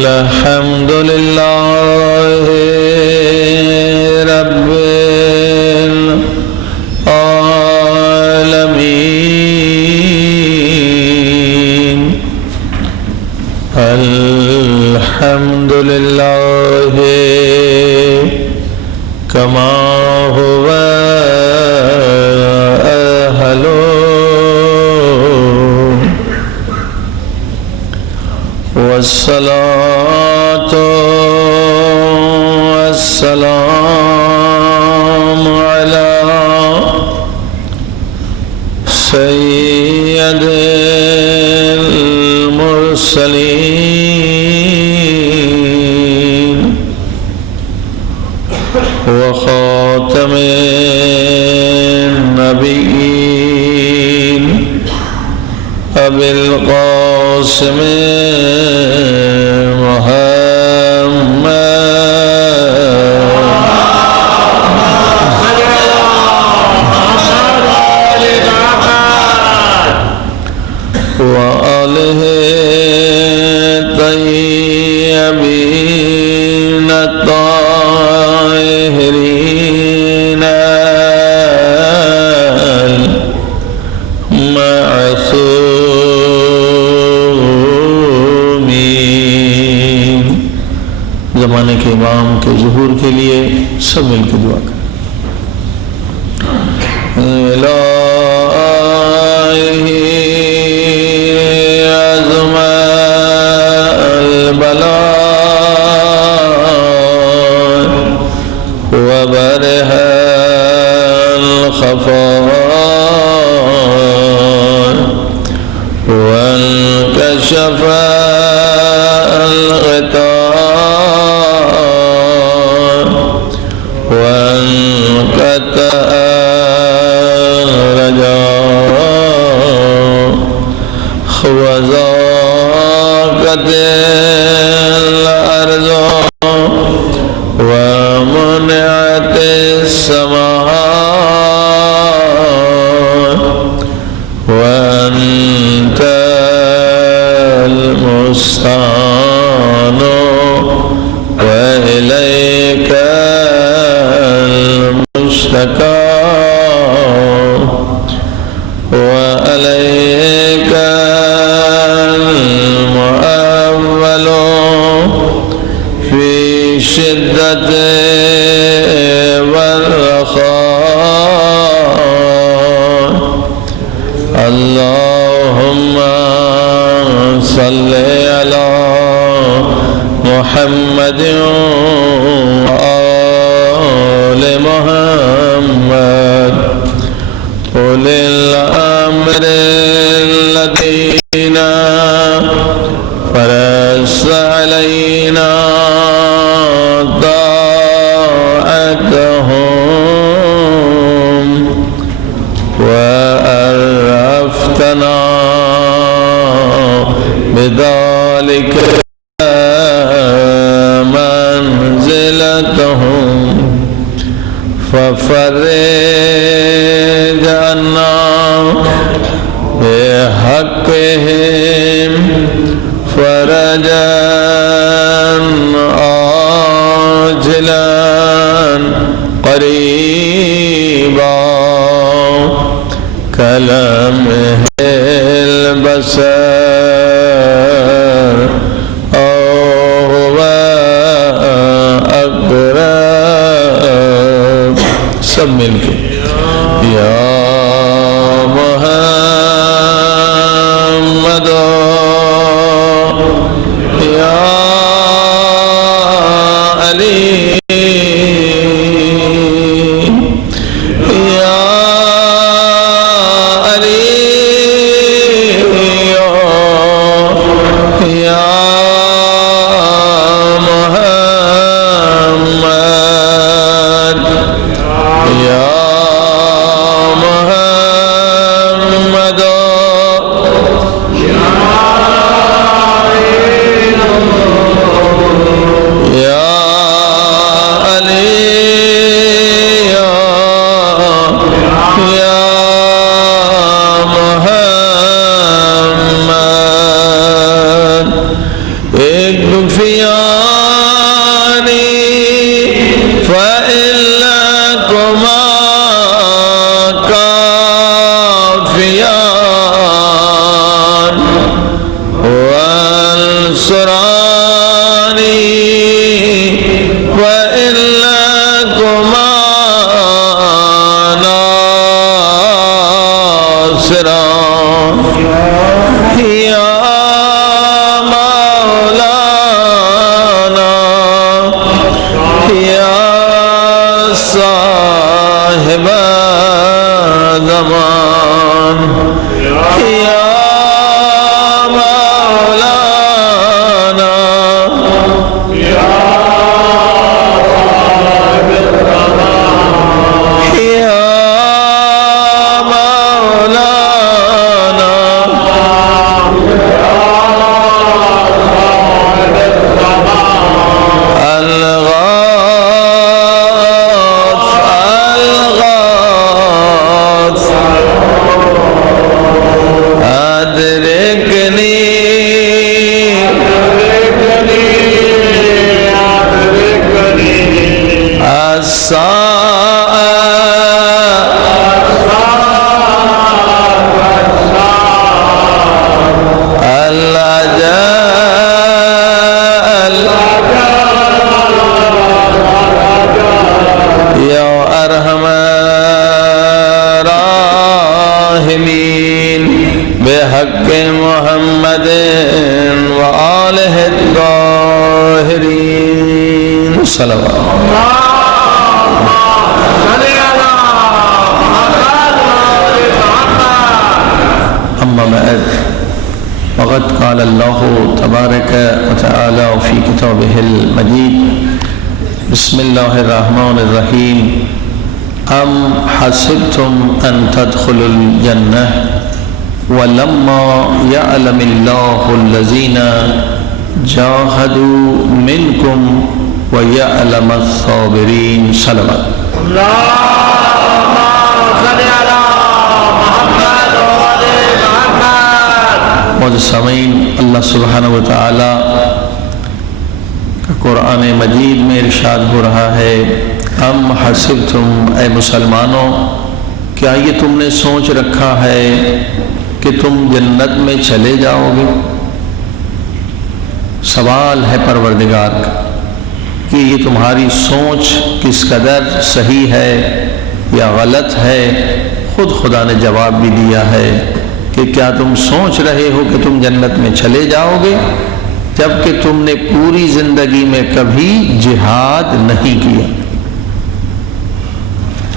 الحمد لله رب العالمين الحمد لله كما هو أهله والصلاة والسلام على سيد المرسلين وخاتم النبيين أبي القاسم وآله الطيبين الطاهرين المعصومين. زمانے کے امام کے ظہور کے لیے سب مل کے دعا کریں. وانكشف الغطاء وانقطع الرجاء وضاقت الأرض ومنعت السماء وأنت المستعان وإليك المشتكى وعليك المؤول في شدة والرخاء. اللهم صل على محمد وآل محمد أولي الأمر الذين فرضت علينا طاعتهم وعرفتنا بذلك منزلتهم ففرج عنا بحقهم فرجا عاجلا قريبا كلمح البصر أو هو أقرب. سب مل کے یا محمد یا علی یا سفيان وانصران وإن لكما ناصرا يا مولانا يا صاحب زمان يا مولانا يا بحق محمد وآلہ الطاہرین صلوات أما بعد وقد قال الله تبارك وتعالى في كتابه المجيد بسم الله الرحمن الرحيم أم حسبتم أن تدخلوا الجنة ولما يعلم الله الذين جاهدوا منكم ويعلم الصابرين صلوات معزز سامعین، اللہ سبحانہ وتعالی کا قرآن مجید میں ارشاد ہو رہا ہے ام حسبتم، اے مسلمانوں کیا یہ تم نے سوچ رکھا ہے کہ تم جنت میں چلے جاؤ گے؟ سوال ہے پروردگار کا کہ یہ تمہاری سوچ کس قدر صحیح ہے یا غلط ہے۔ خود خدا نے جواب بھی دیا ہے کہ کیا تم سوچ رہے ہو کہ تم جنت میں چلے جاؤ گے جبکہ تم نے پوری زندگی میں کبھی جہاد نہیں کیا؟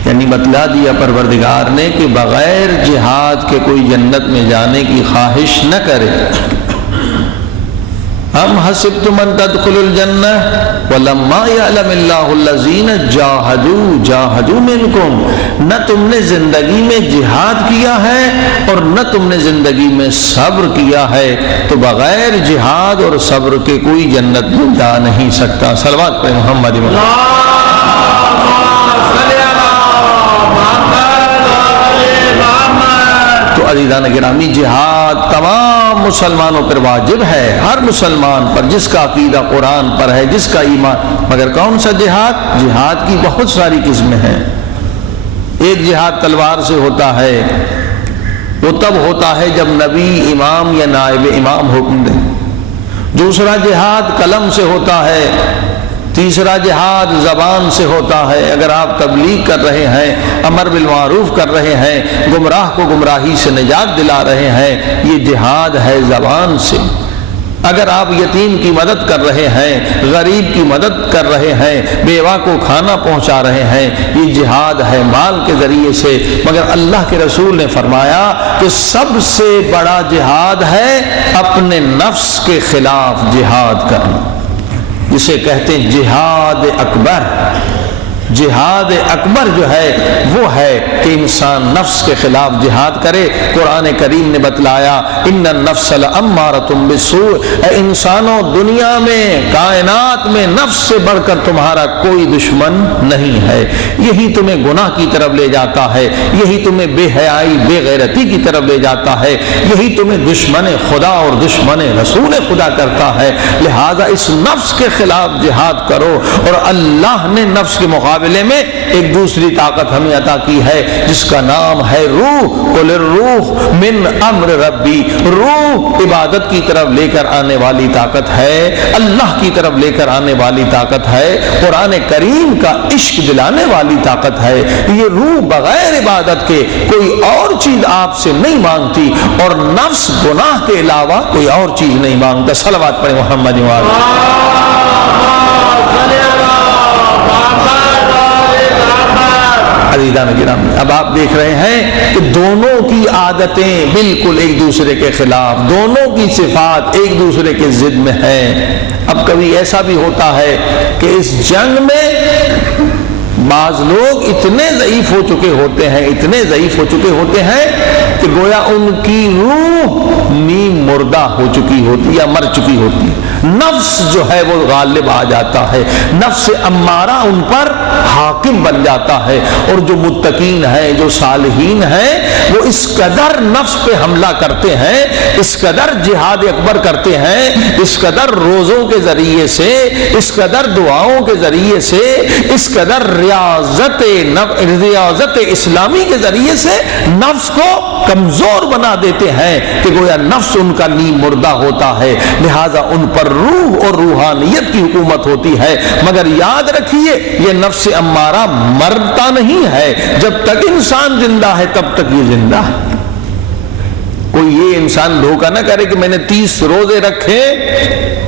یعنی بتلا دیا پروردگار نے کہ بغیر جہاد کے کوئی جنت میں جانے کی خواہش نہ کرے۔ ام حسبتم ان تدخلوا الجنہ ولما يعلم اللہ الذین جاہدوا منکم، نہ تم نے زندگی میں جہاد کیا ہے اور نہ تم نے زندگی میں صبر کیا ہے، تو بغیر جہاد اور صبر کے کوئی جنت میں جا نہیں سکتا۔ صلوات پہ محمد عزیزان گرامی، جہاد تمام مسلمانوں پر واجب ہے، ہر مسلمان پر جس کا عقیدہ قرآن پر ہے، جس کا ایمان۔ مگر کون سا جہاد؟ جہاد کی بہت ساری قسمیں ہیں۔ ایک جہاد تلوار سے ہوتا ہے، وہ تب ہوتا ہے جب نبی، امام یا نائب امام حکم دے۔ دوسرا جہاد قلم سے ہوتا ہے۔ تیسرا جہاد زبان سے ہوتا ہے، اگر آپ تبلیغ کر رہے ہیں، امر بالمعروف کر رہے ہیں، گمراہ کو گمراہی سے نجات دلا رہے ہیں، یہ جہاد ہے زبان سے۔ اگر آپ یتیم کی مدد کر رہے ہیں، غریب کی مدد کر رہے ہیں، بیوہ کو کھانا پہنچا رہے ہیں، یہ جہاد ہے مال کے ذریعے سے۔ مگر اللہ کے رسول نے فرمایا کہ سب سے بڑا جہاد ہے اپنے نفس کے خلاف جہاد کرنا، جسے کہتے ہیں جہاد اکبر۔ جہاد اکبر جو ہے وہ ہے کہ انسان نفس کے خلاف جہاد کرے۔ قرآن کریم نے بتلایا ان النفس لامارۃ بالسوء، اے انسانوں دنیا میں، کائنات میں نفس سے بڑھ کر تمہارا کوئی دشمن نہیں ہے۔ یہی تمہیں گناہ کی طرف لے جاتا ہے، یہی تمہیں بے حیائی، بے غیرتی کی طرف لے جاتا ہے، یہی تمہیں دشمن خدا اور دشمن رسول خدا کرتا ہے۔ لہذا اس نفس کے خلاف جہاد کرو، اور اللہ نے نفس کے مخالف مقابلے میں ایک دوسری طاقت ہمیں عطا کی ہے جس کا نام ہے روح۔ قل الروح من امر ربی، روح عبادت کی طرف لے کر آنے والی طاقت ہے، اللہ کی طرف لے کر آنے والی طاقت ہے، قرآن کریم کا عشق دلانے والی طاقت ہے۔ یہ روح بغیر عبادت کے کوئی اور چیز آپ سے نہیں مانگتی، اور نفس گناہ کے علاوہ کوئی اور چیز نہیں مانگتا۔ صلوات پڑھیں محمد عزیزان گرامی، اب آپ دیکھ رہے ہیں کہ دونوں کی عادتیں بالکل ایک دوسرے کے خلاف، دونوں کی صفات ایک دوسرے کے ضد میں ہیں۔ اب کبھی ایسا بھی ہوتا ہے کہ اس جنگ میں بعض لوگ اتنے ضعیف ہو چکے ہوتے ہیں، اتنے ضعیف ہو چکے ہوتے ہیں کہ گویا ان کی روح نیم مردہ ہو چکی ہوتی یا مر چکی ہوتی ہے، نفس جو ہے وہ غالب آ جاتا ہے، نفس امارہ ان پر حاکم بن جاتا ہے، اور جو متقین ہیں، جو صالحین ہیں، وہ اس قدر نفس پہ حملہ کرتے ہیں، اس قدر جہاد اکبر کرتے ہیں، اس قدر روزوں کے ذریعے سے، اس قدر دعاؤں کے ذریعے سے، اس قدر ریاضت اسلامی کے ذریعے سے نفس کو کمزور بنا دیتے ہیں کہ گویا نفس ان کا نیم مردہ ہوتا ہے، لہذا ان پر روح اور روحانیت کی حکومت ہوتی ہے۔ مگر یاد رکھیے یہ نفس امارہ مرتا نہیں ہے، جب تک انسان زندہ ہے تب تک یہ زندہ ہے۔ کوئی یہ انسان دھوکہ نہ کرے کہ میں نے 30 روزے رکھے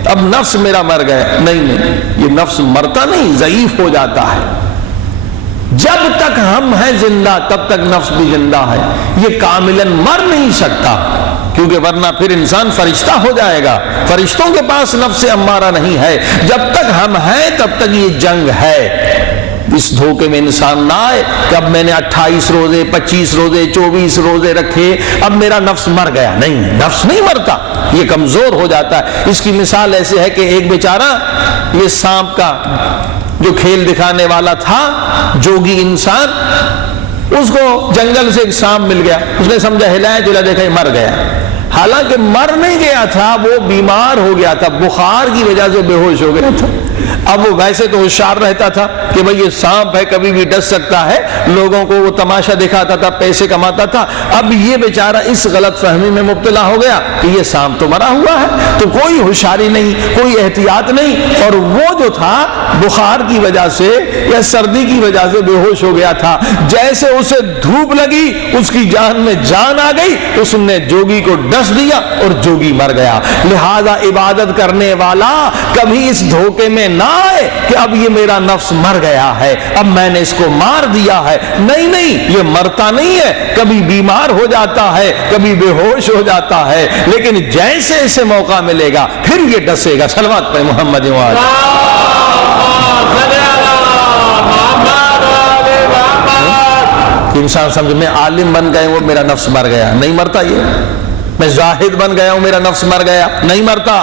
اب نفس میرا مر گیا، نہیں، یہ نفس مرتا نہیں، ضعیف ہو جاتا ہے۔ جب تک ہم ہیں زندہ تب تک نفس بھی زندہ ہے، یہ کاملاً مر نہیں سکتا، کیونکہ ورنہ پھر انسان فرشتہ ہو جائے گا۔ فرشتوں کے پاس نفس امارہ نہیں ہے، جب تک ہم ہیں تب تک یہ جنگ ہے۔ اس دھوکے میں انسان نہ آئے کہ اب میں نے 28 روزے 25 روزے 24 روزے رکھے اب میرا نفس مر گیا، نہیں، نفس نہیں مرتا، یہ کمزور ہو جاتا ہے۔ اس کی مثال ایسے ہے کہ ایک بیچارہ یہ سانپ کا جو کھیل دکھانے والا تھا، جوگی انسان، اس کو جنگل سے ایک سانپ مل گیا، اس نے سمجھا ہلایا جلا دیکھا یہ مر گیا، حالانکہ مر نہیں گیا تھا، وہ بیمار ہو گیا تھا، بخار کی وجہ سے بے ہوش ہو گیا تھا۔ اب وہ ویسے تو ہوشیار رہتا تھا کہ بھئی یہ سانپ ہے کبھی بھی ڈس سکتا ہے، لوگوں کو وہ تماشا دکھاتا تھا، پیسے کماتا تھا۔ اب یہ بیچارہ اس غلط فہمی میں مبتلا ہو گیا کہ یہ سانپ تو مرا ہوا ہے، تو کوئی ہوشیاری نہیں، کوئی احتیاط نہیں، اور وہ جو تھا بخار کی وجہ سے یا سردی کی وجہ سے بے ہوش ہو گیا تھا۔ جیسے اسے دھوپ لگی اس کی جان میں جان آ گئی، اس نے جوگی کو ڈس دیا اور جوگی مر گیا۔ لہذا عبادت کرنے والا کبھی اس دھوکے میں نہ آئے کہ اب یہ میرا نفس مر گیا ہے، اب میں نے اس کو مار دیا ہے، نہیں، یہ مرتا نہیں ہے، کبھی بیمار ہو جاتا ہے، کبھی بے ہوش ہو جاتا ہے، لیکن جیسے اسے موقع ملے گا پھر یہ ڈسے گا۔ صلوات پہ محمد انسان سمجھ میں عالم بن گئے وہ میرا نفس مر گیا، نہیں مرتا، یہ میں زاہد بن گیا ہوں میرا نفس مر گیا، نہیں مرتا،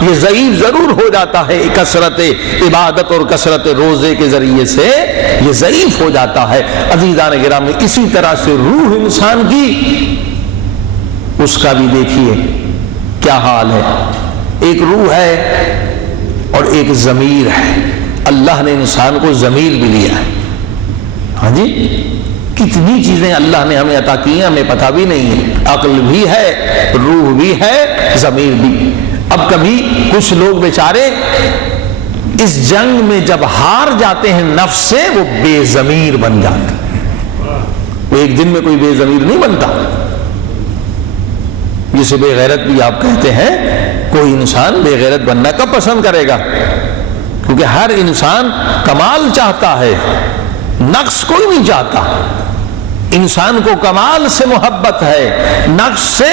یہ ضعیف ضرور ہو جاتا ہے، کثرت عبادت اور کثرت روزے کے ذریعے سے یہ ضعیف ہو جاتا ہے۔ عزیزان گرامی، اسی طرح سے روح انسان کی، اس کا بھی دیکھیے کیا حال ہے۔ ایک روح ہے اور ایک ضمیر ہے، اللہ نے انسان کو ضمیر بھی دیا ہے۔ ہاں جی، کتنی چیزیں اللہ نے ہمیں عطا کی ہیں ہمیں پتہ بھی نہیں ہے، عقل بھی ہے، روح بھی ہے، ضمیر بھی۔ اب کبھی کچھ لوگ بیچارے اس جنگ میں جب ہار جاتے ہیں نفس سے، وہ بے ضمیر بن جاتے ہیں۔ وہ ایک دن میں کوئی بے ضمیر نہیں بنتا، جسے بے غیرت بھی آپ کہتے ہیں۔ کوئی انسان بے غیرت بننا کب پسند کرے گا؟ کیونکہ ہر انسان کمال چاہتا ہے، نقص کوئی نہیں چاہتا۔ انسان کو کمال سے محبت ہے، نقص سے،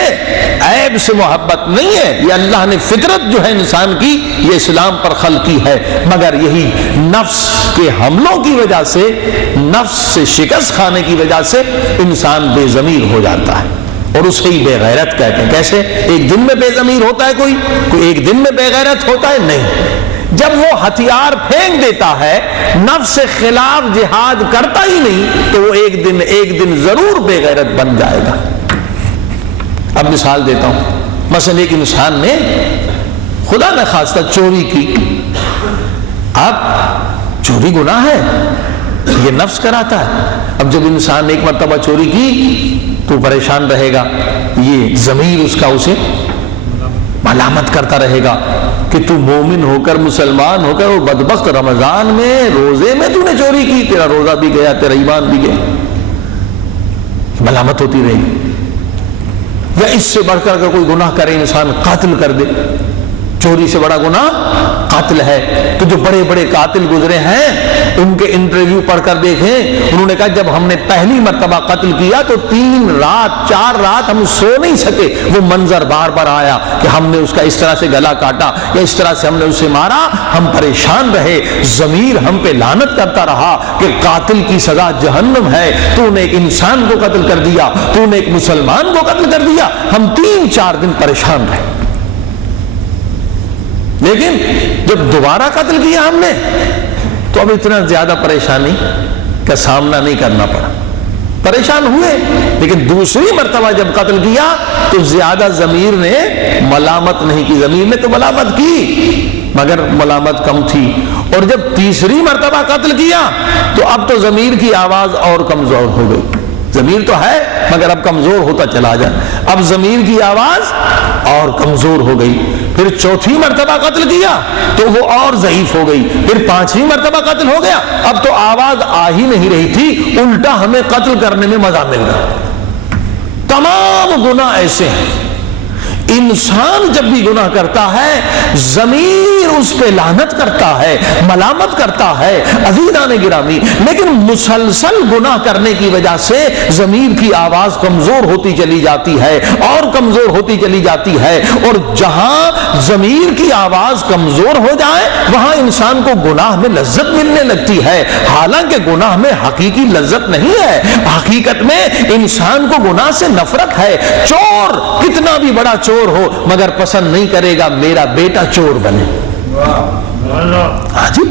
عیب سے محبت نہیں ہے۔ یہ اللہ نے فطرت جو ہے انسان کی یہ اسلام پر خلق کی ہے، مگر یہی نفس کے حملوں کی وجہ سے، نفس سے شکست کھانے کی وجہ سے انسان بے ضمیر ہو جاتا ہے، اور اسے ہی بے غیرت کہتے ہیں۔ کیسے؟ ایک دن میں بے ضمیر ہوتا ہے کوئی ایک دن میں بے غیرت ہوتا ہے؟ نہیں، جب وہ ہتھیار پھینک دیتا ہے، نفس سے خلاف جہاد کرتا ہی نہیں، تو وہ ایک دن ضرور بے غیرت بن جائے گا۔ اب مثال دیتا ہوں، مثلا ایک انسان نے خدا نخواستہ چوری کی۔ اب چوری گناہ ہے، یہ نفس کراتا ہے۔ اب جب انسان ایک مرتبہ چوری کی تو پریشان رہے گا، یہ ضمیر اس کا اسے ملامت کرتا رہے گا کہ تو مومن ہو کر، مسلمان ہو کر، وہ بدبخت رمضان میں روزے میں تو نے چوری کی، تیرا روزہ بھی گیا، تیرا ایمان بھی گیا، ملامت ہوتی رہے گی۔ یا اس سے بڑھ کر اگر کوئی گناہ کرے، انسان قاتل کر دے، چوری سے بڑا گناہ قاتل ہے۔ تو جو بڑے بڑے قاتل گزرے ہیں ان کے انٹرویو پڑھ کر دیکھیں، انہوں نے کہا جب ہم نے پہلی مرتبہ قتل کیا تو 3 رات 4 رات ہم سو نہیں سکے، وہ منظر بار بار آیا کہ ہم نے اس کا اس طرح سے گلا کاٹا یا اس طرح سے ہم نے اسے مارا، ہم پریشان رہے، ضمیر ہم پہ لعنت کرتا رہا کہ قاتل کی سزا جہنم ہے، تو نے ایک انسان کو قتل کر دیا، تو نے ایک مسلمان کو قتل کر دیا۔ ہم 3-4 دن پریشان رہے، لیکن جب دوبارہ قتل کیا ہم نے تو اب اتنا زیادہ پریشانی کا سامنا نہیں کرنا پڑا۔ پریشان ہوئے، لیکن دوسری مرتبہ جب قتل کیا تو زیادہ ضمیر نے ملامت نہیں کی، ضمیر نے تو ملامت کی مگر ملامت کم تھی۔ اور جب تیسری مرتبہ قتل کیا تو اب تو ضمیر کی آواز اور کمزور ہو گئی، ضمیر تو ہے مگر اب کمزور ہوتا چلا جائے، اب ضمیر کی آواز اور کمزور ہو گئی۔ پھر چوتھی مرتبہ قتل کیا تو وہ اور ضعیف ہو گئی، پھر 5ویں مرتبہ قتل ہو گیا، اب تو آواز آ ہی نہیں رہی تھی، الٹا ہمیں قتل کرنے میں مزہ مل رہا۔ تمام گناہ ایسے ہیں، انسان جب بھی گناہ کرتا ہے ضمیر اس پہ لعنت کرتا ہے، ملامت کرتا ہے، عزیزان گرامی، لیکن مسلسل گناہ کرنے کی وجہ سے ضمیر کی آواز کمزور ہوتی چلی جاتی ہے اور کمزور ہوتی چلی جاتی ہے، اور جہاں ضمیر کی آواز کمزور ہو جائے وہاں انسان کو گناہ میں لذت ملنے لگتی ہے، حالانکہ گناہ میں حقیقی لذت نہیں ہے، حقیقت میں انسان کو گناہ سے نفرت ہے۔ چور کتنا بھی بڑا چور ہو مگر پسند نہیں کرے گا میرا بیٹا چور بنے۔ ہاں جی،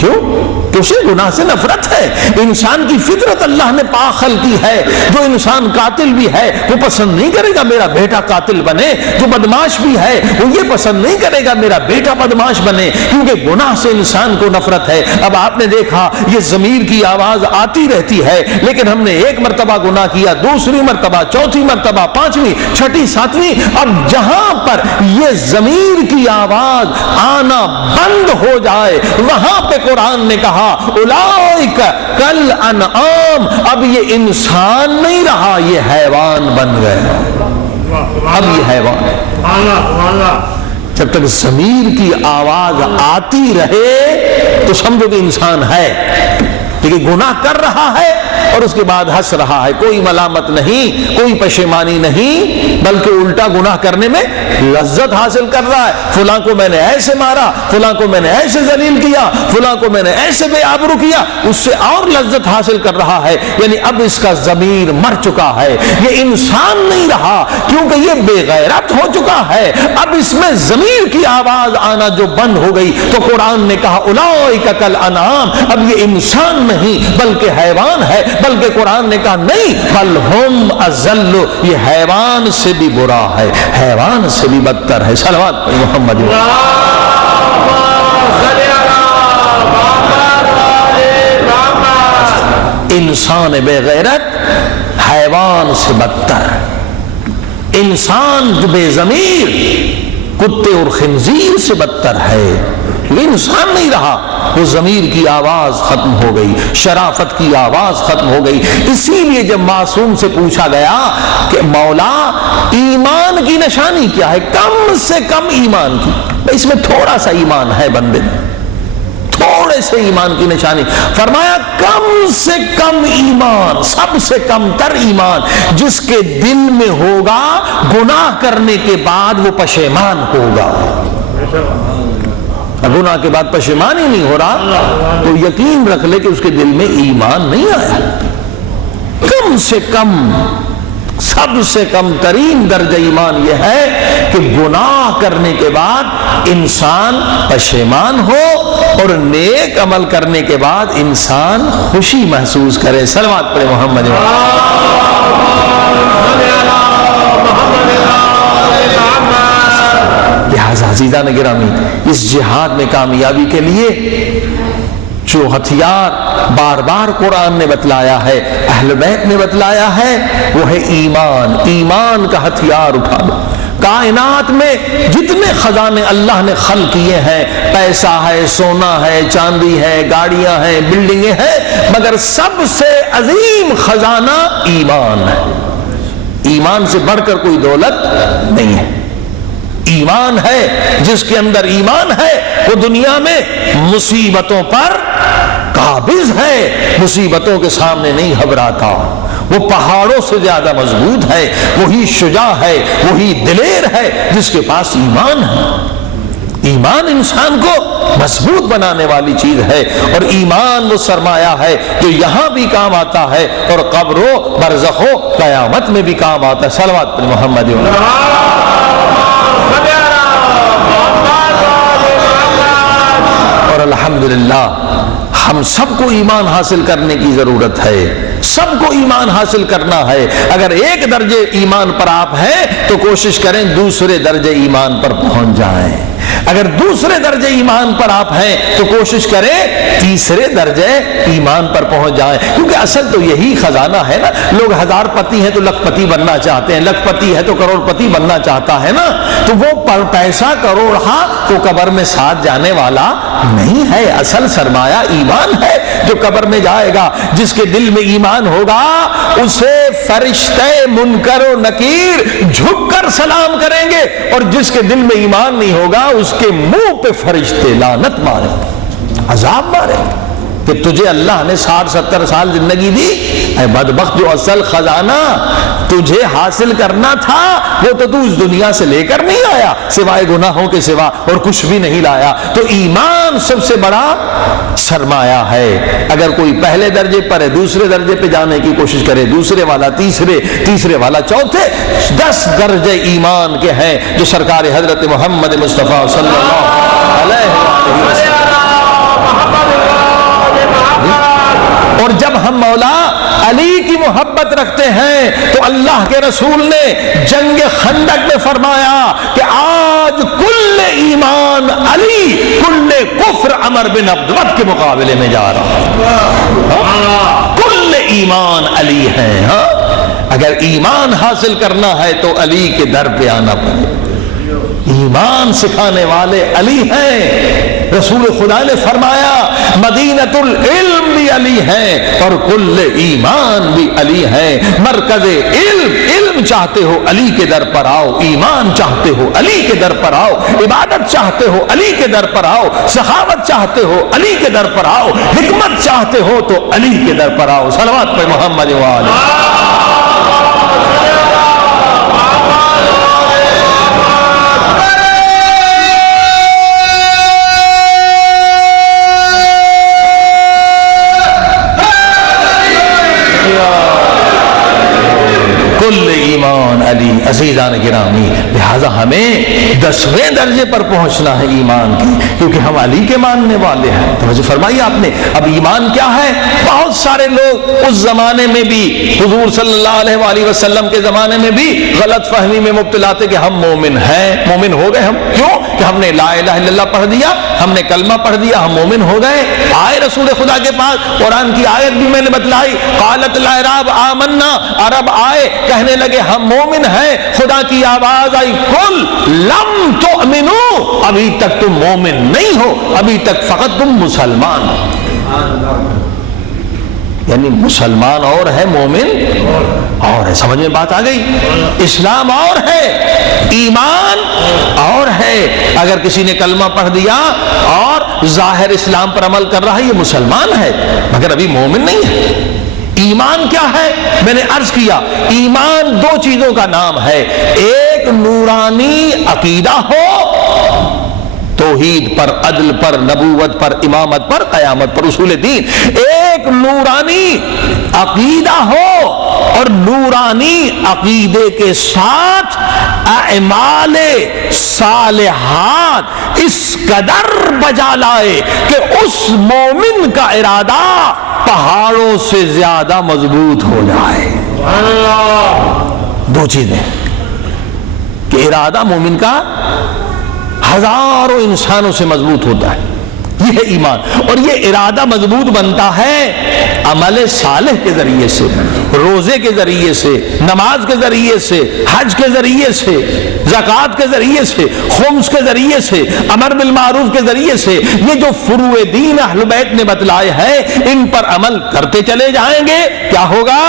کیوں؟ کہ اسے گناہ سے نفرت ہے۔ انسان کی فطرت اللہ نے پاخل کی ہے، جو انسان قاتل بھی ہے وہ پسند نہیں کرے گا میرا بیٹا قاتل بنے، جو بدماش بھی ہے وہ یہ پسند نہیں کرے گا میرا بیٹا بدماش بنے، کیونکہ گناہ سے انسان کو نفرت ہے۔ اب آپ نے دیکھا یہ ضمیر کی آواز آتی رہتی ہے، لیکن ہم نے ایک مرتبہ گناہ کیا، دوسری مرتبہ، چوتھی مرتبہ، 5ویں، چھٹی، 7ویں، اب جہاں پر یہ ضمیر کی آواز آنا بند ہو جائے وہاں پہ قرآن نے کہا اولئک کل انعام، اب یہ انسان نہیں رہا، یہ حیوان بن گئے، اب یہ حیوان ہے۔ جب تک ضمیر کی آواز آتی رہے تو سمجھو کہ انسان ہے، لیکن گناہ کر رہا ہے اور اس کے بعد ہنس رہا ہے، کوئی ملامت نہیں، کوئی پشیمانی نہیں، بلکہ الٹا گناہ کرنے میں لذت حاصل کر رہا ہے۔ فلاں کو میں نے ایسے مارا، فلاں کو میں نے ایسے ذلیل کیا، فلاں کو میں نے ایسے بے آبرو کیا، اس سے اور لذت حاصل کر رہا ہے۔ یعنی اب اس کا ضمیر مر چکا ہے، یہ انسان نہیں رہا کیونکہ یہ بے غیرت ہو چکا ہے۔ اب اس میں ضمیر کی آواز آنا جو بند ہو گئی تو قرآن نے کہا اولئک کل انعام، اب یہ انسان نہیں بلکہ حیوان ہے، بلکہ قرآن نے کہا نہیں بل ہم اضل، یہ حیوان سے بھی برا ہے، حیوان سے بھی بدتر ہے۔ صلوات محمد۔ انسان بے غیرت حیوان سے بدتر، انسان بے ضمیر کتے اور خنزیر سے بدتر ہے۔ وہ انسان نہیں رہا، وہ ضمیر کی آواز ختم ہو گئی، شرافت کی آواز ختم ہو گئی۔ اسی لیے جب معصوم سے پوچھا گیا کہ مولا ایمان کی نشانی کیا ہے، کم سے کم ایمان کی، اس میں تھوڑا سا ایمان ہے بندے میں، تھوڑے سے ایمان کی نشانی، فرمایا کم سے کم ایمان، سب سے کم تر ایمان جس کے دل میں ہوگا گناہ کرنے کے بعد وہ پشیمان ہوگا۔ گناہ کے بعد پشیمان ہی نہیں ہو رہا تو یقین رکھ لے کہ اس کے دل میں ایمان نہیں آیا۔ کم سے کم، سب سے کم ترین درجہ ایمان یہ ہے کہ گناہ کرنے کے بعد انسان پشیمان ہو اور نیک عمل کرنے کے بعد انسان خوشی محسوس کرے۔ صلوات پڑھے محمد۔ لہذا عزیزان گرامی، اس جہاد میں کامیابی کے لیے جو ہتھیار بار بار قرآن نے بتلایا ہے، اہل بیت نے بتلایا ہے، وہ ہے ایمان۔ ایمان کا ہتھیار اٹھا لو۔ کائنات میں جتنے خزانے اللہ نے خلق کیے ہیں، پیسہ ہے، سونا ہے، چاندی ہے، گاڑیاں ہیں، بلڈنگیں ہیں، مگر سب سے عظیم خزانہ ایمان ہے۔ ایمان سے بڑھ کر کوئی دولت نہیں ہے۔ ایمان ہے، جس کے اندر ایمان ہے وہ دنیا میں مصیبتوں پر قابض ہے، مصیبتوں کے سامنے نہیں گھبراتا، وہ پہاڑوں سے زیادہ مضبوط ہے، وہی شجاع ہے، وہی دلیر ہے جس کے پاس ایمان ہے۔ ایمان انسان کو مضبوط بنانے والی چیز ہے، اور ایمان وہ سرمایہ ہے جو یہاں بھی کام آتا ہے اور قبر و برزخ و قیامت میں بھی کام آتا ہے۔ صلوات پر محمد۔ اور الحمدللہ ہم سب کو ایمان حاصل کرنے کی ضرورت ہے، سب کو ایمان حاصل کرنا ہے۔ اگر ایک درجے ایمان پر آپ ہیں تو کوشش کریں دوسرے درجے ایمان پر پہنچ جائیں، اگر دوسرے درجے ایمان پر آپ ہیں تو کوشش کریں تیسرے درجے ایمان پر پہنچ جائیں، کیونکہ اصل تو یہی خزانہ ہے نا۔ لوگ ہزار پتی ہیں تو لکھ پتی بننا چاہتے ہیں، لکھ پتی ہے تو کروڑ پتی بننا چاہتا ہے نا، تو وہ پیسہ کروڑا تو قبر میں ساتھ جانے والا نہیں ہے۔ اصل سرمایہ ایمان ہے جو قبر میں جائے گا۔ جس کے دل میں ایمان ہوگا اسے فرشتے منکر و نکیر جھک کر سلام کریں گے، اور جس کے دل میں ایمان نہیں ہوگا اس کے منہ پہ فرشتے لعنت ماریں گے، عذاب ماریں گے کہ تجھے اللہ نے 60-70 سال زندگی دی، اے بدبخت، جو اصل خزانہ تجھے حاصل کرنا تھا وہ تو اس دنیا سے لے کر نہیں آیا، سوائے گناہوں کے سوا اور کچھ بھی نہیں لایا۔ تو ایمان سب سے بڑا سرمایہ ہے۔ اگر کوئی پہلے درجے پر ہے دوسرے درجے پہ جانے کی کوشش کرے، دوسرے والا تیسرے والا چوتھے، 10 درجے ایمان کے ہیں جو سرکار حضرت محمد مصطفیٰ صلی اللہ علیہ وسلم۔ اور جب ہم مولا علی کی محبت رکھتے ہیں تو اللہ کے رسول نے جنگ خندق میں فرمایا کہ آج کل ایمان علی، کل کفر عمر بن عبد ود کے مقابلے میں جا رہا۔ کل ایمان علی ہے۔ اگر ایمان حاصل کرنا ہے تو علی کے در پہ آنا پڑے۔ ایمان سکھانے والے علی ہیں۔ رسول خدا نے فرمایا مدینۃ العلم بھی علی ہے اور کل ایمان بھی علی ہے۔ مرکز علم چاہتے ہو علی کے در پر آؤ، ایمان چاہتے ہو علی کے در پر آؤ، عبادت چاہتے ہو علی کے در پر آؤ، سخاوت چاہتے ہو علی کے در پر آؤ، حکمت چاہتے ہو تو علی کے در پر آؤ۔ صلوات پہ محمد و آلہ۔ ایمان علی۔ عزیزان گرامی، لہذا ہمیں 10ویں درجے پر پہنچنا ہے ایمان کی، کیونکہ ہم علی کے ماننے والے ہیں۔ توجہ فرمائی آپ نے۔ اب ایمان کیا ہے؟ بہت سارے لوگ اس زمانے میں بھی، حضور صلی اللہ علیہ وآلہ وسلم کے زمانے میں بھی غلط فہمی میں مبتلا تھے کہ ہم مومن ہیں، مومن ہو گئے ہم، کیوں کہ ہم نے لا الہ الا اللہ پڑھ دیا، ہم نے کلمہ پڑھ دیا، ہم مومن ہو گئے۔ آئے رسول خدا کے پاس، قرآن کی آیت بھی میں نے بتلائی، قالت الاعراب آمنا، عرب آئے کہنے لگے ہم مومن ہیں۔ خدا کی آواز آئی قل لم تؤمنو، ابھی تک تم مومن نہیں ہو، ابھی تک فقط تم مسلمان ہو۔ یعنی مسلمان اور ہے، مومن اور ہے۔ سمجھ میں بات آ گئی؟ اسلام اور ہے، ایمان اور ہے۔ اگر کسی نے کلمہ پڑھ دیا اور ظاہر اسلام پر عمل کر رہا ہے یہ مسلمان ہے، مگر ابھی مومن نہیں ہے۔ ایمان کیا ہے؟ میں نے عرض کیا ایمان 2 چیزوں کا نام ہے، ایک نورانی عقیدہ ہو، توحید پر، عدل پر، نبوت پر، امامت پر، قیامت پر، اصول دین۔ ایک نورانی عقیدہ ہو اور نورانی عقیدے کے ساتھ اعمال صالحات اس قدر بجا لائے کہ اس مومن کا ارادہ پہاڑوں سے زیادہ مضبوط ہو جائے۔ 2 چیزیں کہ ارادہ مومن کا ہزاروں انسانوں سے مضبوط ہوتا ہے، یہ ہے ایمان. اور یہ ارادہ مضبوط بنتا ہے عمل صالح کے ذریعے سے، روزے کے ذریعے سے، نماز کے ذریعے سے، حج کے ذریعے سے، زکوٰۃ کے ذریعے سے، خمس کے ذریعے سے، امر بالمعروف کے ذریعے سے. یہ جو فروع دین اہل بیت نے بتلائے ہیں ان پر عمل کرتے چلے جائیں گے، کیا ہوگا؟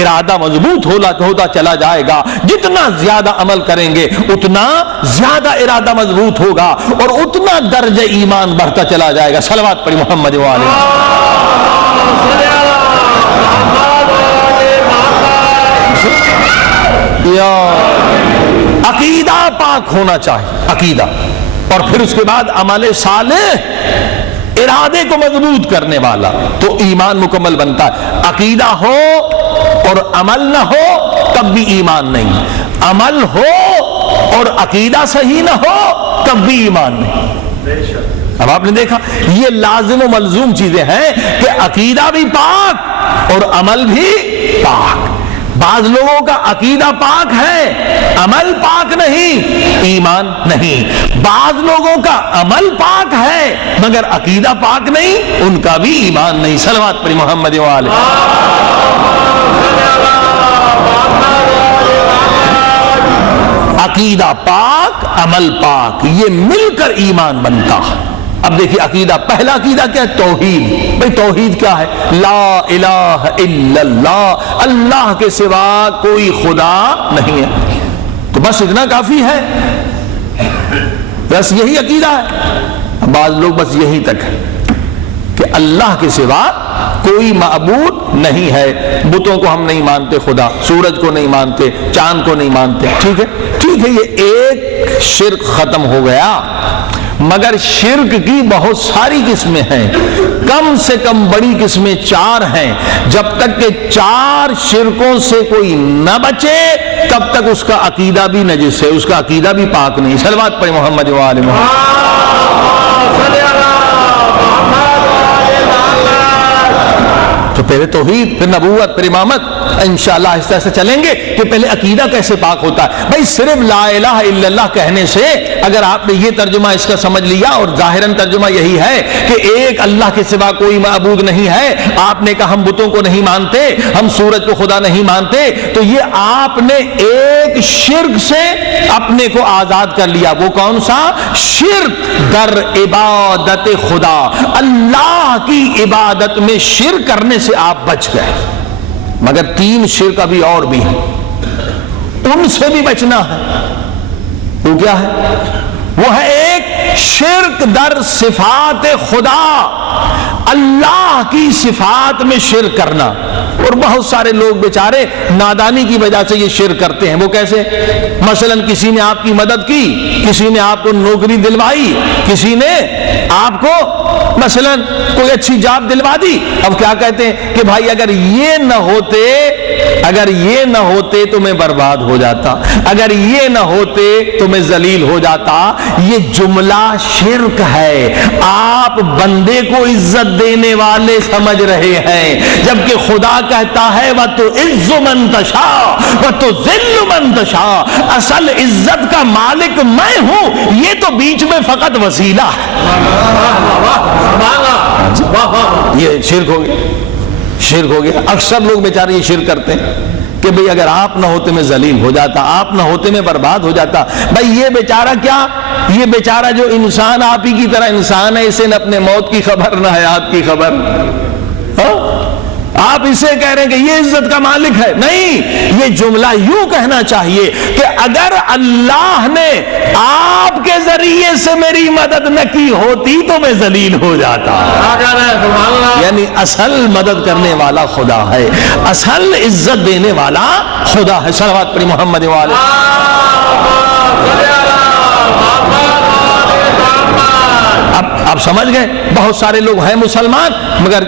ارادہ مضبوط ہوتا چلا جائے گا. جتنا زیادہ عمل کریں گے اتنا زیادہ ارادہ مضبوط ہوگا اور اتنا درجہ ایمان بڑھتا چلا جائے گا. صلوات پڑھی محمد و آلہ. عقیدہ پاک ہونا چاہیے، عقیدہ، اور پھر اس کے بعد عمل صالح، ارادے کو مضبوط کرنے والا، تو ایمان مکمل بنتا ہے. عقیدہ ہو اور عمل نہ ہو تب بھی ایمان نہیں. عمل ہو اور عقیدہ صحیح نہ ہو تب بھی ایمان نہیں. اب آپ نے دیکھا یہ لازم و ملزوم چیزیں ہیں کہ عقیدہ بھی پاک اور عمل بھی پاک. بعض لوگوں کا عقیدہ پاک ہے، عمل پاک نہیں، ایمان نہیں. بعض لوگوں کا عمل پاک ہے مگر عقیدہ پاک نہیں، ان کا بھی ایمان نہیں. صلوات پر محمد و آلہ. عقیدہ پاک، عمل پاک، یہ مل کر ایمان بنتا ہے. اب دیکھیے عقیدہ، پہلا عقیدہ کیا ہے؟ توحید. بھئی توحید کیا ہے؟ لا الہ الا اللہ، اللہ کے سوا کوئی خدا نہیں ہے. تو بس اتنا کافی ہے، بس یہی عقیدہ ہے. بعض لوگ بس یہی تک ہے کہ اللہ کے سوا کوئی معبود نہیں ہے. بتوں کو ہم نہیں مانتے خدا، سورج کو نہیں مانتے، چاند کو نہیں مانتے. ٹھیک ہے ٹھیک ہے، یہ ایک شرک ختم ہو گیا. مگر شرک کی بہت ساری قسمیں ہیں، کم سے کم بڑی قسمیں 4 ہیں. جب تک کہ 4 شرکوں سے کوئی نہ بچے تب تک اس کا عقیدہ بھی نجس ہے، اس کا عقیدہ بھی پاک نہیں. صلوات پڑھیں محمد و آل محمد. تو پہلے توحید، پھر نبوت، پھر امامت. انشاءاللہ آہستہ آہستہ چلیں گے کہ پہلے عقیدہ کیسے پاک ہوتا ہے. بھائی صرف لا الہ الا اللہ کہنے سے اگر آپ نے یہ ترجمہ اس کا سمجھ لیا، اور ظاہراً ترجمہ یہی ہے کہ ایک اللہ کے سوا کوئی معبود نہیں ہے، آپ نے کہا ہم بتوں کو نہیں مانتے، ہم سورج کو خدا نہیں مانتے، تو یہ آپ نے ایک شرک سے اپنے کو آزاد کر لیا. وہ کون سا شرک؟ در عبادت خدا، اللہ کی عبادت میں شرک کرنے سے آپ بچ گئے. مگر 3 شرک ابھی اور بھی ہیں، ان سے بھی بچنا ہے. وہ کیا ہے؟ وہ ہے ایک شرک در صفات خدا، اللہ کی صفات میں شرک کرنا. اور بہت سارے لوگ بیچارے نادانی کی وجہ سے یہ شرک کرتے ہیں. وہ کیسے؟ مثلا کسی نے آپ کی مدد کی، کسی نے آپ کو نوکری دلوائی، کسی نے آپ کو مثلا کوئی اچھی جاب دلوا دی. اب کیا کہتے ہیں کہ بھائی اگر یہ نہ ہوتے تو میں برباد ہو جاتا، اگر یہ نہ ہوتے تو میں ذلیل ہو جاتا. یہ جملہ شرک ہے. آپ بندے کو عزت دینے والے سمجھ رہے ہیں، جبکہ خدا کہتا ہے وَتُعِزُّ مَن تَشَاءُ وَتُذِلُّ مَن تَشَاءُ. اصل عزت کا مالک میں ہوں، یہ تو بیچ میں فقط وسیلہ ہے. یہ شرک ہو گیا، شرک ہو گیا. اکثر لوگ بیچارے یہ شرک کرتے ہیں کہ بھئی اگر آپ نہ ہوتے میں ذلیل ہو جاتا، آپ نہ ہوتے میں برباد ہو جاتا. بھئی یہ بیچارہ کیا؟ یہ بیچارہ جو انسان آپ ہی کی طرح انسان ہے، اسے نہ اپنے موت کی خبر نہ حیات کی خبر. آپ اسے کہہ رہے ہیں کہ یہ عزت کا مالک ہے. نہیں، یہ جملہ یوں کہنا چاہیے کہ اگر اللہ نے آپ کے ذریعے سے میری مدد نہ کی ہوتی تو میں ذلیل ہو جاتا. یعنی اصل مدد کرنے والا خدا ہے، اصل عزت دینے والا خدا ہے. صلوات پڑھی محمد و آلہ. آپ سمجھ گئے؟ بہت سارے لوگ ہیں مسلمان مگر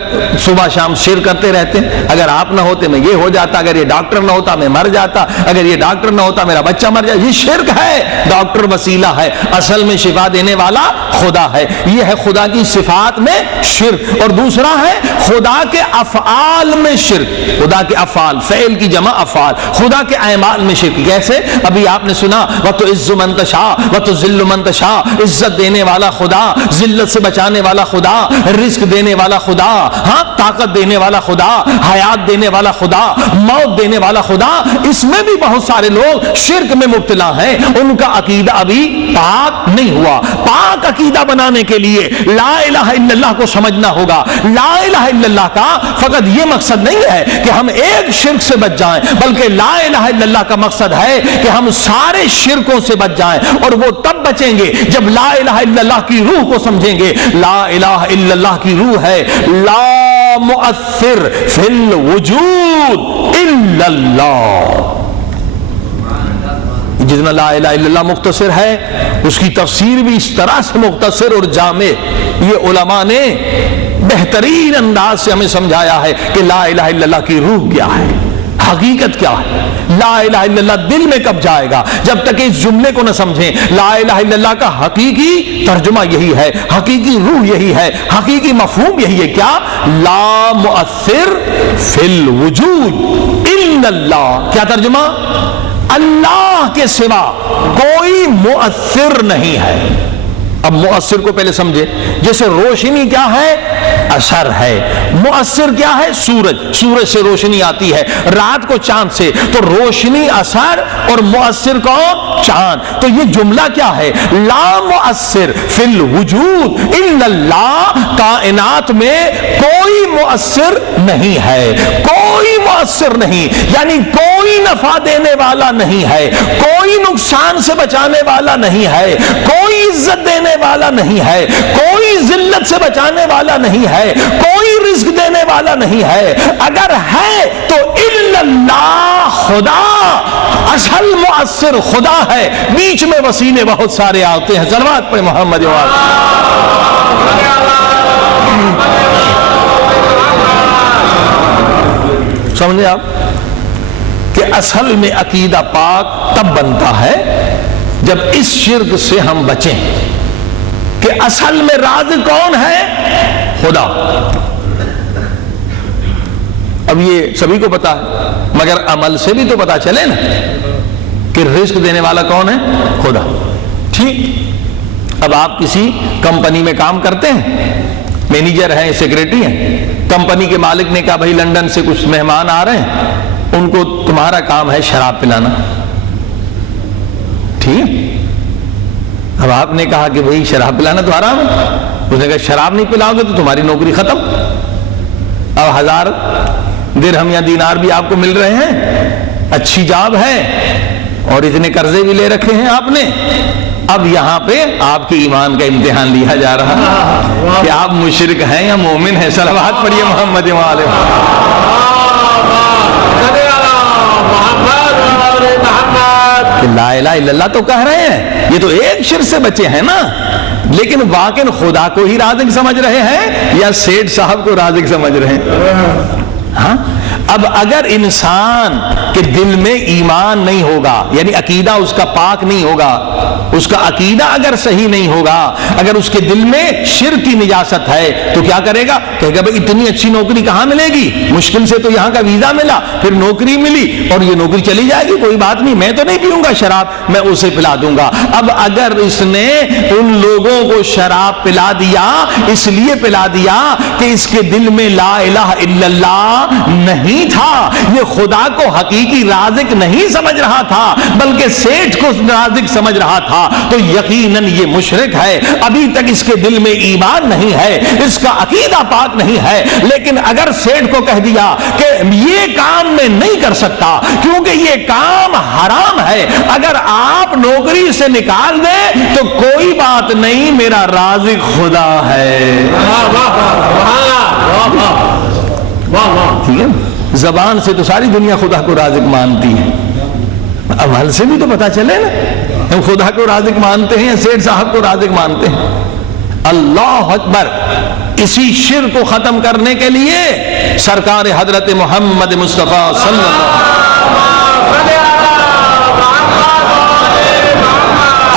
صبح شام شرک کرتے رہتے ہیں. اگر آپ نہ ہوتے میں یہ ہو جاتا، اگر یہ ڈاکٹر نہ ہوتا میں مر جاتا، اگر یہ ڈاکٹر نہ ہوتا میرا بچہ مر جاتا. یہ شرک ہے. ڈاکٹر وسیلہ ہے، اصل میں شفا دینے والا خدا ہے. یہ ہے خدا کی صفات میں شرک. اور دوسرا ہے خدا کے افعال میں شرک. خدا کے افعال، فعل کی جمع افعال، خدا کے اعمال میں شرک. کیسے؟ ابھی آپ نے سنا وَتُعِزُّ مَن تَشَاءُ وَتُذِلُّ مَن تَشَاءُ. عزت دینے والا خدا ذلت سے بچانے والا خدا، رزق دینے والا خدا، ہاں طاقت دینے والا خدا، حیات دینے والا خدا، موت دینے والا خدا، اس میں بھی بہت سارے لوگ شرک میں مبتلا ہیں، ان کا عقیدہ ابھی پاک نہیں ہوا۔ پاک عقیدہ بنانے کے لیے لا الہ الا اللہ کو سمجھنا ہوگا۔ لا الہ الا اللہ کا فقط یہ مقصد نہیں ہے کہ ہم ایک شرک سے بچ جائیں، بلکہ لا الہ الا اللہ کا مقصد ہے کہ ہم سارے شرکوں سے بچ جائیں، اور وہ تب بچیں گے جب لا الہ الا اللہ کی روح کو سمجھیں گے۔ لا الہ الا اللہ کی روح ہے لا مؤثر فی الوجود الا اللہ۔ جتنا لا الہ الا اللہ مختصر ہے، اس کی تفسیر بھی اس طرح سے مختصر اور جامع یہ علماء نے بہترین انداز سے ہمیں سمجھایا ہے کہ لا الہ الا اللہ کی روح کیا ہے، حقیقت کیا ہے۔ لا الہ الا اللہ دل میں کب جائے گا جب تک اس جملے کو نہ سمجھیں۔ لا الہ الا اللہ کا حقیقی ترجمہ یہی ہے، حقیقی روح یہی ہے، حقیقی مفہوم یہی ہے، کیا؟ لا مؤثر فی الوجود الا اللہ۔ کیا ترجمہ؟ اللہ کے سوا کوئی مؤثر نہیں ہے۔ اب مؤثر کو پہلے سمجھے، جیسے روشنی کیا ہے؟ اثر ہے۔ مؤثر کیا ہے؟ سورج، سورج سے روشنی آتی ہے، رات کو چاند سے، تو روشنی اثر اور مؤثر کو چاند۔ تو یہ جملہ کیا ہے؟ لا مؤثر فی الوجود الا اللہ، کائنات میں کوئی مؤثر نہیں ہے، کوئی مؤثر نہیں، یعنی کوئی نفع دینے والا نہیں ہے، کوئی نقصان سے بچانے والا نہیں ہے، کوئی عزت دینے والا نہیں ہے، کوئی ذلت سے بچانے والا نہیں ہے، کوئی رزق دینے والا نہیں ہے۔ اگر ہے تو الا اللہ، خدا اصل مؤثر خدا ہے۔ بیچ میں وسیلے بہت سارے آتے ہیں، صلوات پڑھیں محمد وآلہ۔ سمجھے آپ کہ اصل میں عقیدہ پاک تب بنتا ہے جب اس شرک سے ہم بچیں کہ اصل میں رازق کون ہے؟ خدا۔ اب یہ سبھی کو پتا ہے، مگر عمل سے بھی تو پتا چلے نا کہ رزق دینے والا کون ہے؟ خدا۔ ٹھیک، اب آپ کسی کمپنی میں کام کرتے ہیں، مینیجر ہیں، سیکریٹری ہیں، کمپنی کے مالک نے کہا بھائی لندن سے کچھ مہمان آ رہے ہیں، ان کو تمہارا کام ہے شراب پلانا۔ ٹھیک، اب آپ نے کہا کہ بھئی شراب پلانا تو حرام ہے، اس نے کہا شراب نہیں پلاؤ گے تو تمہاری نوکری ختم۔ اب 1000 درہم یا دینار بھی آپ کو مل رہے ہیں، اچھی جاب ہے، اور اتنے قرضے بھی لے رکھے ہیں آپ نے۔ اب یہاں پہ آپ کے ایمان کا امتحان لیا جا رہا ہے کہ آپ مشرک ہیں یا مومن ہیں۔ صلوات پڑھیے محمد وآلہ۔ لا الہ الا اللہ تو کہہ رہے ہیں، یہ تو ایک شرک سے بچے ہیں نا، لیکن واقعی خدا کو ہی رازق سمجھ رہے ہیں یا سیٹھ صاحب کو رازق سمجھ رہے ہیں؟ ہاں، اب اگر انسان کے دل میں ایمان نہیں ہوگا، یعنی عقیدہ اس کا پاک نہیں ہوگا، اس کا عقیدہ اگر صحیح نہیں ہوگا، اگر اس کے دل میں شرک کی نجاست ہے تو کیا کرے گا؟ کہے گا بھئی اتنی اچھی نوکری کہاں ملے گی، مشکل سے تو یہاں کا ویزا ملا، پھر نوکری ملی اور یہ نوکری چلی جائے گی، کوئی بات نہیں، میں تو نہیں پیوں گا شراب، میں اسے پلا دوں گا۔ اب اگر اس نے ان لوگوں کو شراب پلا دیا، اس لیے پلا دیا کہ اس کے دل میں لا الہ الا اللہ نہیں تھا، یہ خدا کو حقیقی رازق نہیں سمجھ رہا تھا بلکہ سیٹھ کو رازق سمجھ رہا تھا، تو یقیناً یہ مشرک ہے، ابھی تک اس کے دل میں ایمان نہیں ہے، اس کا عقیدہ پاک نہیں ہے۔ لیکن اگر سیٹھ کو کہہ دیا کہ یہ کام میں نہیں کر سکتا کیونکہ یہ کام حرام ہے، اگر آپ نوکری سے نکال دیں تو کوئی بات نہیں، میرا رازق خدا ہے۔ ٹھیک ہے، زبان سے تو ساری دنیا خدا کو رازق مانتی ہے، عمل سے بھی تو پتا چلے نا ہم خدا کو رازق مانتے ہیں یا سیٹھ صاحب کو رازق مانتے ہیں۔ اللہ اکبر۔ اسی شرک کو ختم کرنے کے لیے سرکار حضرت محمد مصطفیٰ صلی اللہ علیہ وسلم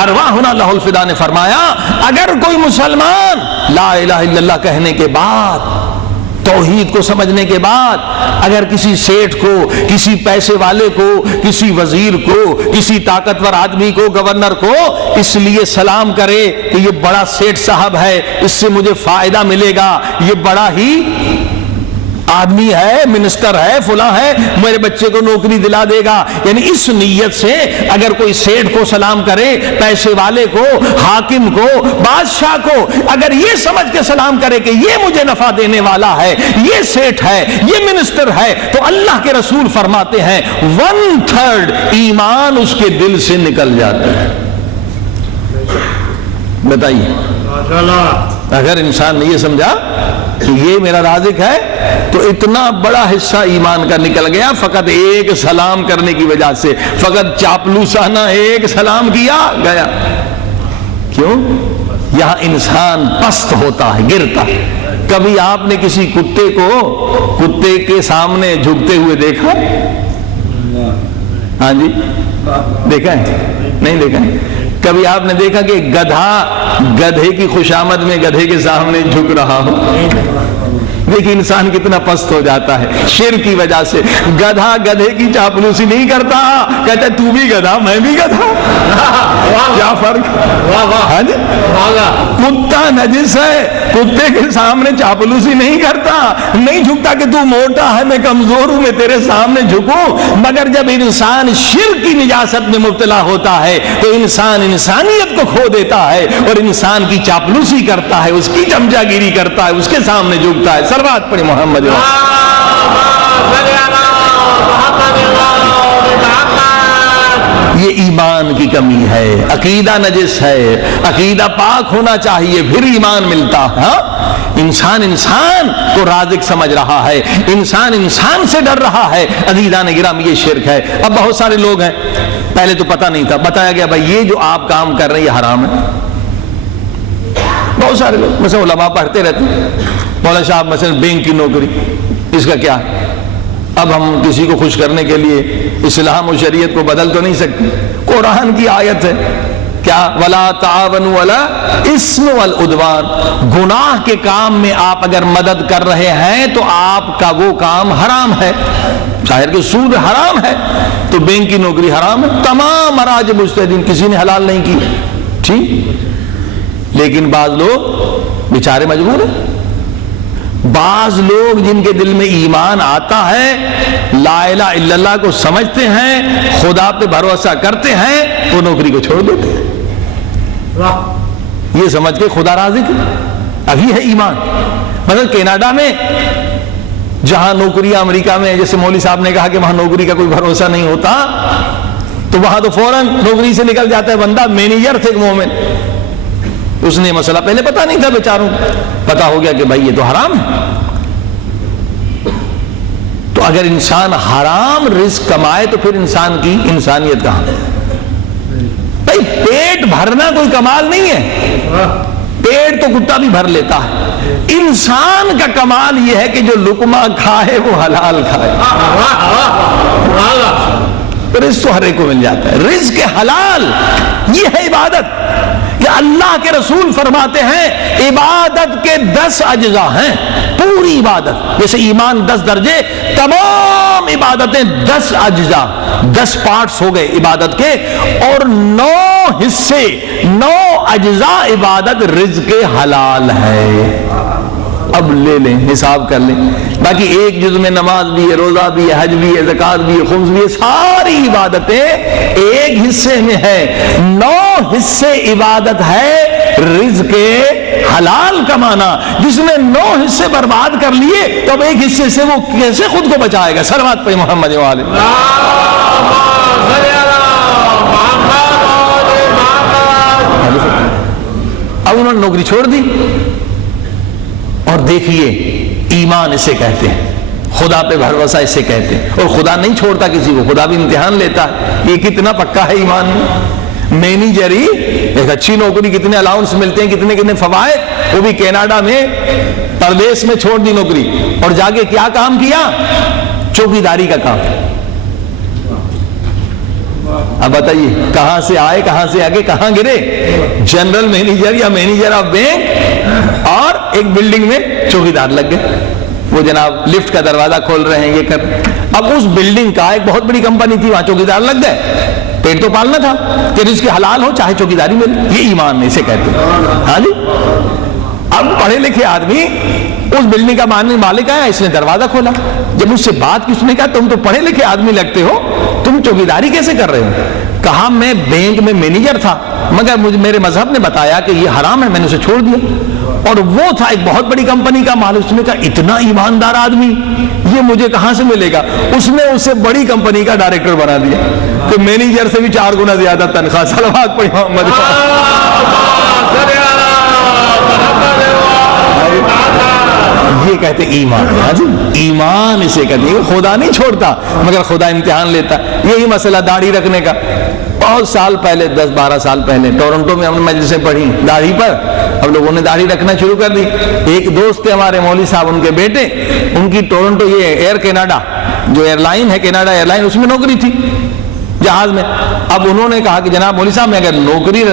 ارواحنا لہ الفدا نے فرمایا، اگر کوئی مسلمان لا الہ الا اللہ کہنے کے بعد توحید کو سمجھنے کے بعد اگر کسی سیٹھ کو، کسی پیسے والے کو، کسی وزیر کو، کسی طاقتور آدمی کو، گورنر کو اس لیے سلام کرے کہ یہ بڑا سیٹھ صاحب ہے، اس سے مجھے فائدہ ملے گا، یہ بڑا ہی آدمی ہے، منسٹر ہے، فلاں ہے، میرے بچے کو نوکری دلا دے گا، یعنی اس نیت سے اگر کوئی سیٹھ کو سلام کرے، پیسے والے کو، حاکم کو، بادشاہ کو، اگر یہ سمجھ کے سلام کرے کہ یہ مجھے نفع دینے والا ہے، یہ سیٹھ ہے، یہ منسٹر ہے، تو اللہ کے رسول فرماتے ہیں 1/3 ایمان اس کے دل سے نکل جاتا ہے۔ بتائیے اگر انسان نے یہ سمجھا کہ یہ میرا رازق ہے تو اتنا بڑا حصہ ایمان کا نکل گیا فقط ایک سلام کرنے کی وجہ سے، فقط چاپلوسانہ ایک سلام کیا گیا۔ کیوں؟ یہاں انسان پست ہوتا ہے، گرتا ہے۔ کبھی آپ نے کسی کتے کو کتے کے سامنے جھکتے ہوئے دیکھا؟ ہاں جی دیکھا ہے؟ نہیں دیکھا ہے؟ کبھی آپ نے دیکھا کہ گدھا گدھے کی خوشامد میں گدھے کے سامنے جھک رہا ہو؟ دیکھیں انسان کتنا پست ہو جاتا ہے شرک کی وجہ سے۔ گدھا گدھے کی چاپلوسی نہیں کرتا، کہتا ہے تو بھی گدھا میں بھی گدھا، کیا فرق؟ ہاں جی؟ کتا نجس ہے، کتے کے سامنے چاپلوسی نہیں کرتا، نہیں جھکتا کہ تو موٹا ہے میں کمزور ہوں میں تیرے سامنے جھکوں۔ مگر جب انسان شرک کی نجاست میں مبتلا ہوتا ہے تو انسان انسانیت کو کھو دیتا ہے اور انسان کی چاپلوسی کرتا ہے، اس کی چمچا گیری کرتا ہے، اس کے سامنے جھکتا ہے۔ سلوات پڑھی محمد۔ یہ ایمان کی کمی ہے، عقیدہ نجس ہے، عقیدہ پاک ہونا چاہیے پھر ایمان ملتا ہے۔ انسان کو رازق سمجھ رہا ہے، انسان سے ڈر رہا ہے۔ عزیزان گرامی یہ شرک ہے۔ اب بہت سارے لوگ ہیں، پہلے تو پتہ نہیں تھا، بتایا گیا بھائی یہ جو آپ کام کر رہے ہیں یہ حرام ہے۔ بہت سارے لوگ مثلا علماء پڑھتے رہتے ہیں، مولانا صاحب مثلا بینک کی نوکری، اس کا کیا؟ اب ہم کسی کو خوش کرنے کے لیے اسلام و شریعت کو بدل تو نہیں سکتے، قرآن کی آیت ہے کیا؟ وَلَا تَعَاوَنُوا عَلَىٰ الْإِثْمِ وَالْعُدْوَانِ، گناہ کے کام میں آپ اگر مدد کر رہے ہیں تو آپ کا وہ کام حرام ہے۔ ظاہر کہ سود حرام ہے تو بینک کی نوکری حرام ہے۔ تمام مراج مجتہدین کسی نے حلال نہیں کی، ٹھیک، لیکن بعض لوگ بیچارے مجبور ہیں۔ بعض لوگ جن کے دل میں ایمان آتا ہے، لا الہ الا اللہ کو سمجھتے ہیں، خدا پہ بھروسہ کرتے ہیں، وہ نوکری کو چھوڑ دیتے ہیں یہ سمجھ کے خدا رازق ہے۔ ابھی ہے ایمان۔ مثلا کینیڈا میں جہاں نوکریاں امریکہ میں جیسے مولوی صاحب نے کہا کہ وہاں نوکری کا کوئی بھروسہ نہیں ہوتا، تو وہاں تو فوراً نوکری سے نکل جاتا ہے بندہ۔ مینیجر تھے ایک مومن، اس نے مسئلہ پہلے پتا نہیں تھا بیچاروں، پتا ہو گیا کہ بھائی یہ تو حرام ہے۔ تو اگر انسان حرام رزق کمائے تو پھر انسان کی انسانیت کہاں؟ بھائی پیٹ بھرنا کوئی کمال نہیں ہے، پیٹ تو کتا بھی بھر لیتا ہے۔ انسان کا کمال یہ ہے کہ جو لقمہ کھائے وہ حلال کھائے، رزق تو ہر ایک کو مل جاتا ہے۔ رزق حلال یہ ہے عبادت کہ اللہ کے رسول فرماتے ہیں عبادت کے 10 اجزاء ہیں، پوری عبادت جیسے ایمان 10 درجے، تمام عبادتیں 10 اجزاء، 10 پارٹس ہو گئے عبادت کے، اور 9 حصے، 9 اجزاء عبادت رزق حلال ہے۔ اب لے لیں، حساب کر لیں، باقی ایک جز میں نماز بھی ہے، روزہ بھی ہے، حج بھی ہے، زکوٰۃ بھی ہے، خمس بھی ہے، ساری عبادتیں ایک حصے میں ہے۔ 9 حصے عبادت ہے رزق حلال کمانا، جس نے 9 حصے برباد کر لیے تو اب ایک حصے سے وہ کیسے خود کو بچائے گا؟ صلوات پہ محمد والے۔ اب انہوں نے نوکری چھوڑ دی، اور دیکھیے ایمان اسے کہتے ہیں، خدا پہ بھروسہ اسے کہتے ہیں، اور خدا نہیں چھوڑتا کسی کو، خدا بھی امتحان لیتا ہے یہ کتنا پکا ہے ایمان میں۔ مینیجری ایک اچھی نوکری، کتنے الاؤنس ملتے ہیں، کتنے فوائد، وہ بھی کینیڈا میں پردیس میں چھوڑ دی نوکری اور جا کے کیا کام کیا؟ چوکیداری کا کام۔ اب بتائیے کہاں سے آئے، کہاں سے آگے، کہاں گرے؟ جنرل مینیجر یا مینیجر آف بینک، اور ایک بلڈنگ میں چوکیدار لگ گئے۔ وہ جناب لفٹ کا دروازہ کھول رہے ہیں، یہ کر رہے ہیں۔ اب اس بلڈنگ کا ایک بہت بڑی کمپنی تھی، وہاں چوکیدار لگ گئے، پیٹ تو پالنا تھا کہ رزق حلال ہو چاہے چوکیداری ملے، یہ ایمان اسے کہتے ہیں۔ ہاں جی، اب پڑھے لکھے آدمی اس بلڈنگ کا مالک آیا، اس نے دروازہ کھولا، جب اس سے بات کی، اس نے کہا تم تو پڑھے لکھے آدمی لگتے ہو، تم چوکیداری کیسے کر رہے ہو؟ کہا میں بینک میں مینیجر تھا، مگر میرے مذہب نے بتایا کہ یہ حرام ہے، میں نے اسے چھوڑ دیا۔ اور وہ تھا ایک بہت بڑی کمپنی کا مالک، اس نے کہا اتنا ایماندار آدمی یہ مجھے کہاں سے ملے گا؟ اس نے اسے بڑی کمپنی کا ڈائریکٹر بنا دیا کہ مینیجر سے بھی 4 گنا زیادہ تنخواہ۔ صلوات پڑھی محمد۔ یہ کہتے ایمان۔ ہاں جی، ایمان اسے کہتے ہیں۔ خدا نہیں چھوڑتا مگر خدا امتحان لیتا۔ یہی مسئلہ داڑھی رکھنے کا، بہت سال پہلے، 10-12 سال پہلے ٹورنٹو میں ہم نے مجلسیں پڑھی داڑھی پر، اب لوگوں نے داڑھی رکھنا شروع کر دی۔ ایک دوست تھے ہمارے مولوی صاحب، ان کے بیٹے، ان کی ٹورنٹو یہ ایئر کینیڈا جو ایئر لائن ہے، کینیڈا ایئر لائن، اس میں نوکری تھی جہاز میں۔ اب انہوں نے کہا کہ جناب مولوی صاحب میں اگر نوکری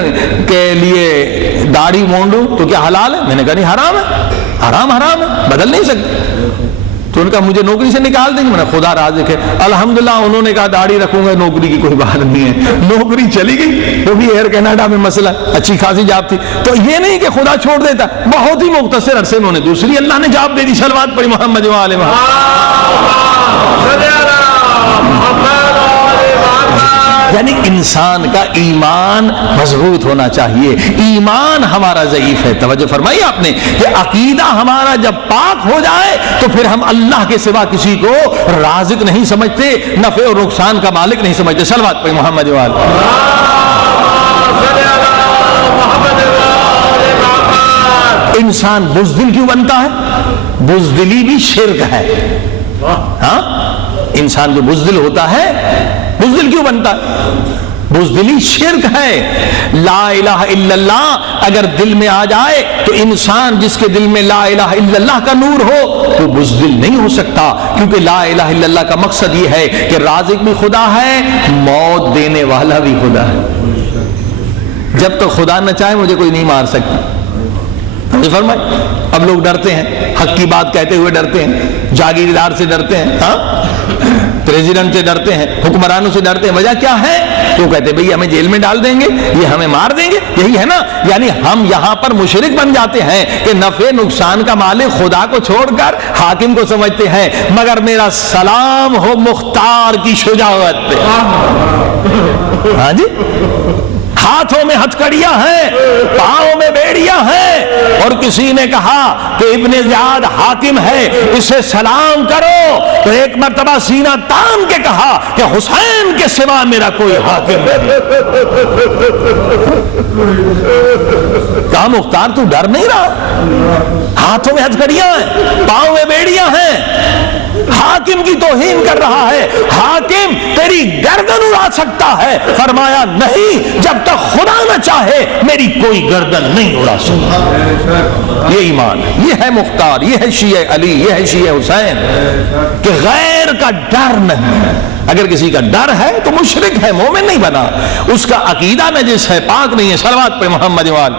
کے لیے داڑھی مونڈوں تو کیا حلال ہے؟ میں نے کہا نہیں، حرام ہے، حرام ہے، بدل نہیں سکتے۔ تو ان کا مجھے نوکری سے نکال دیں گے؟ میں نے خدا رازق ہے، الحمدللہ انہوں نے کہا داڑھی رکھوں گا، نوکری کی کوئی بات نہیں ہے، نوکری چلی گئی، وہ بھی ایئر کینیڈا میں، مسئلہ اچھی خاصی جاب تھی۔ تو یہ نہیں کہ خدا چھوڑ دیتا، بہت ہی مختصر عرصے میں انہوں نے دوسری اللہ نے جاب دے دی۔ صلوات پڑھی محمد و آل محمد۔ یعنی انسان کا ایمان مضبوط ہونا چاہیے، ایمان ہمارا ضعیف ہے۔ توجہ فرمائی آپ نے کہ عقیدہ ہمارا جب پاک ہو جائے تو پھر ہم اللہ کے سوا کسی کو رازق نہیں سمجھتے، نفع اور نقصان کا مالک نہیں سمجھتے۔ صلوات پہ محمد و آل۔ انسان بزدل کیوں بنتا ہے؟ بزدلی بھی شرک ہے۔ ہاں، انسان جو بزدل ہوتا ہے، بزدل کیوں بنتا ہے؟ بزدلی شرک ہے۔ لا الہ الا اللہ اگر دل میں آ جائے تو انسان جس کے دل میں لا الہ الا اللہ کا نور ہو تو بزدل نہیں ہو سکتا، کیونکہ لا الہ الا اللہ کا مقصد یہ ہے کہ رازق بھی خدا ہے، موت دینے والا بھی خدا ہے۔ جب تک خدا نہ چاہے مجھے کوئی نہیں مار سکتا۔ فرمائے اب لوگ ڈرتے ہیں، حق کی بات کہتے ہوئے ڈرتے ہیں، جاگیردار سے ڈرتے ہیں، ہاں پریزیڈنٹ سے ڈرتے ہیں، حکمرانوں سے ڈرتے ہیں۔ وجہ کیا ہے؟ تو کہتے ہیں بھئی ہمیں جیل میں ڈال دیں گے، یہ ہمیں مار دیں گے، یہی ہے نا۔ یعنی ہم یہاں پر مشرک بن جاتے ہیں کہ نفع نقصان کا مالک خدا کو چھوڑ کر حاکم کو سمجھتے ہیں۔ مگر میرا سلام ہو مختار کی شجاعت پہ۔ ہاں جی، ہاتھوں میں ہتھکڑیاں ہیں، پاؤں میں بیڑیاں ہیں، اور کسی نے کہا کہ ابن زیاد حاکم ہے، اسے سلام کرو، تو ایک مرتبہ سینہ تان کے کہا کہ حسین کے سوا میرا کوئی حاکم نہیں۔ کہا مختار تو ڈر نہیں رہا؟ ہاتھوں میں ہتھکڑیاں ہیں، پاؤں میں بیڑیاں ہیں، حاکم کی توہین کر رہا ہے، حاکم تیری گردن اڑا سکتا ہے۔ فرمایا نہیں، جب تک خدا نہ چاہے میری کوئی گردن نہیں اڑا سکتا۔ یہ ایمان، یہ ہے مختار، یہ ہے شیعہ علی، یہ ہے شیعہ حسین، کہ غیر کا ڈر نہیں۔ اگر کسی کا ڈر ہے تو مشرک ہے، مومن نہیں بنا، اس کا عقیدہ نجس ہے، پاک نہیں ہے۔ صلوات پہ محمد وآل۔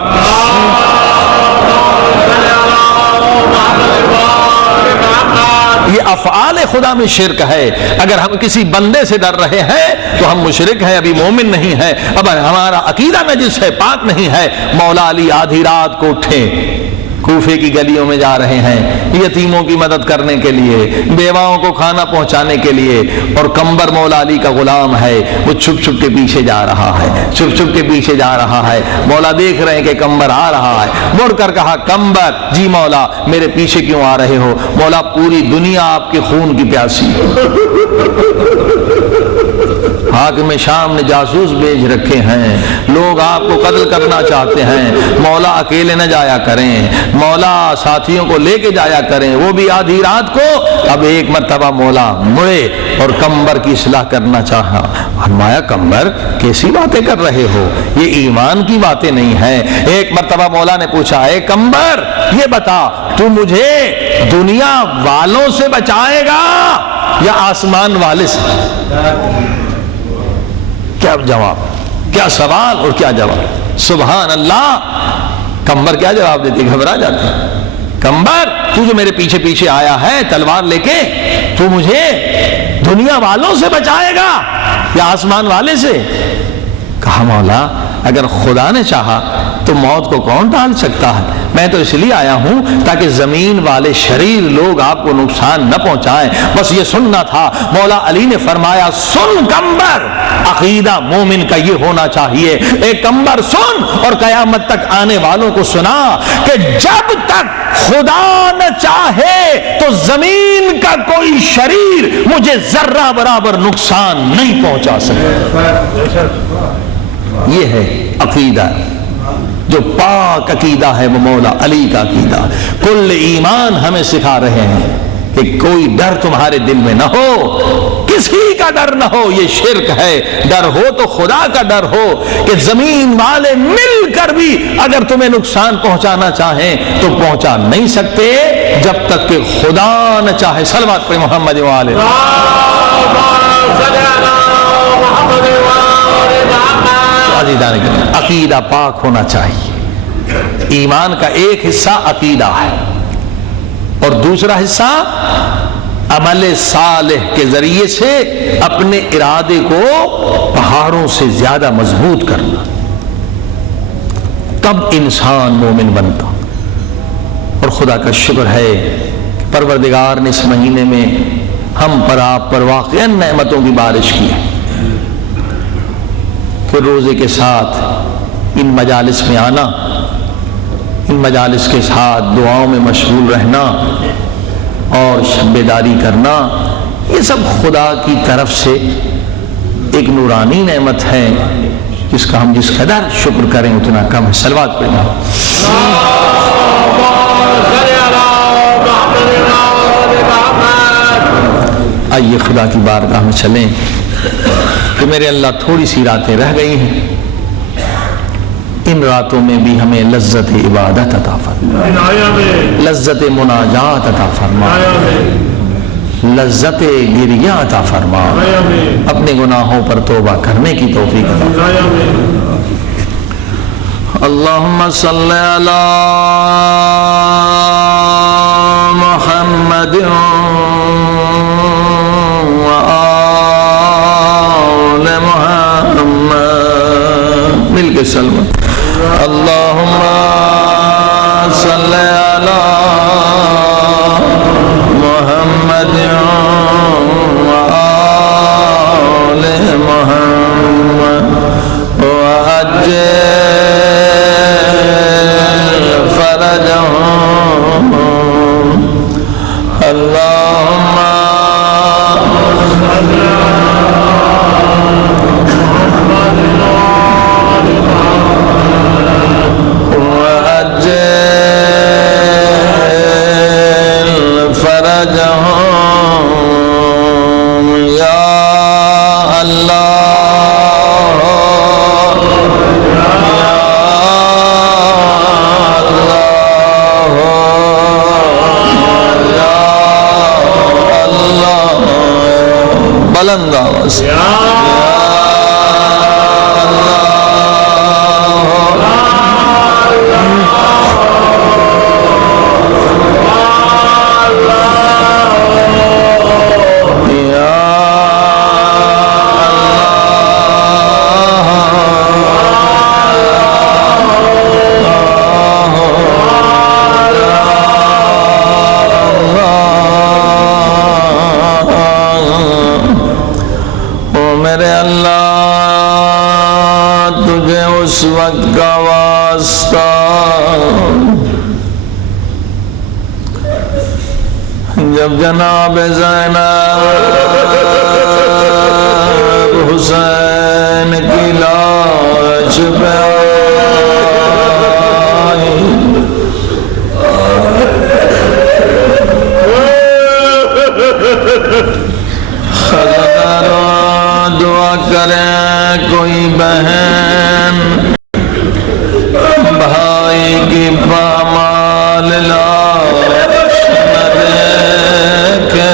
یہ افعال خدا میں شرک ہے۔ اگر ہم کسی بندے سے ڈر رہے ہیں تو ہم مشرک ہیں، ابھی مومن نہیں ہے، اب ہمارا عقیدہ نجس ہے، پاک نہیں ہے۔ مولا علی آدھی رات کو اٹھے، کوفے کی گلیوں میں جا رہے ہیں یتیموں کی مدد کرنے کے لیے، بیواؤں کو کھانا پہنچانے کے لیے، اور کمبر مولا علی کا غلام ہے، وہ چھپ چھپ کے پیچھے جا رہا ہے، چھپ چھپ کے پیچھے جا رہا ہے۔ مولا دیکھ رہے ہیں کہ کمبر آ رہا ہے، مڑ کر کہا کمبر جی مولا میرے پیچھے کیوں آ رہے ہو؟ مولا پوری دنیا آپ کے خون کی پیاسی ہے، حاکم شام نے جاسوس بھیج رکھے ہیں، لوگ آپ کو قتل کرنا چاہتے ہیں، مولا اکیلے نہ جایا کریں، مولا ساتھیوں کو لے کے جایا کریں، وہ بھی آدھی رات کو۔ اب ایک مرتبہ مولا مڑے اور کمبر کی اصلاح کرنا چاہا۔ فرمایا کمبر کیسی باتیں کر رہے ہو، یہ ایمان کی باتیں نہیں ہیں۔ ایک مرتبہ مولا نے پوچھا اے کمبر یہ بتا تو مجھے دنیا والوں سے بچائے گا یا آسمان والے سے؟ کیا جواب، کیا سوال اور کیا جواب! سبحان اللہ! کمبر کیا جواب دیتے؟ گھبرا جاتے، پیغمبر تو جو میرے پیچھے پیچھے آیا ہے تلوار لے کے، تو مجھے دنیا والوں سے بچائے گا یا آسمان والے سے؟ کہا مولا اگر خدا نے چاہا تو موت کو کون ٹال سکتا ہے؟ میں تو اس لیے آیا ہوں تاکہ زمین والے شریر لوگ آپ کو نقصان نہ پہنچائیں، بس یہ سننا تھا۔ مولا علی نے فرمایا سن کمبر، عقیدہ مومن کا یہ ہونا چاہیے، اے کمبر سن، اور قیامت تک آنے والوں کو سنا کہ جب تک خدا نہ چاہے تو زمین کا کوئی شریر مجھے ذرہ برابر نقصان نہیں پہنچا سکتا۔ یہ ہے عقیدہ جو پاک عقیدہ ہے، وہ مولا علی کا عقیدہ۔ کل ایمان ہمیں سکھا رہے ہیں کہ کوئی ڈر تمہارے دل میں نہ ہو، کسی کا ڈر نہ ہو، یہ شرک ہے۔ ڈر ہو تو خدا کا ڈر ہو کہ زمین والے مل کر بھی اگر تمہیں نقصان پہنچانا چاہیں تو پہنچا نہیں سکتے جب تک کہ خدا نہ چاہے۔ صلوات پہ محمد والے عقیدہ پاک ہونا چاہیے۔ ایمان کا ایک حصہ عقیدہ ہے اور دوسرا حصہ عمل صالح کے ذریعے سے اپنے ارادے کو پہاڑوں سے زیادہ مضبوط کرنا، تب انسان مومن بنتا۔ اور خدا کا شکر ہے کہ پروردگار نے اس مہینے میں ہم پر آپ پر واقعاً نعمتوں کی بارش کی ہے کہ روزے کے ساتھ ان مجالس میں آنا، ان مجالس کے ساتھ دعاؤں میں مشغول رہنا اور شب بیداری کرنا، یہ سب خدا کی طرف سے ایک نورانی نعمت ہے جس کا ہم جس قدر شکر کریں اتنا کم ہے۔ صلوات پڑھنا۔ آئیے خدا کی بارگاہ میں چلیں کہ میرے اللہ تھوڑی سی راتیں رہ گئی ہیں، ان راتوں میں بھی ہمیں لذت عبادت عطا فرما، لذت مناجات عطا فرما، لذت گریہ عطا فرما، اپنے گناہوں پر توبہ کرنے کی توفیق عطا فرما۔ اللہم صلی علی محمد مل کے سلم اللہم صلی علی محمد وآل محمد وعجل فرجهم اللہم بلند آواز وقت کا واسطہ جب جناب زینب حسین کی لاش پہ آئی، خدا دعا کریں کوئی بہن بھائی کی پامال لاش نہ دیکھے،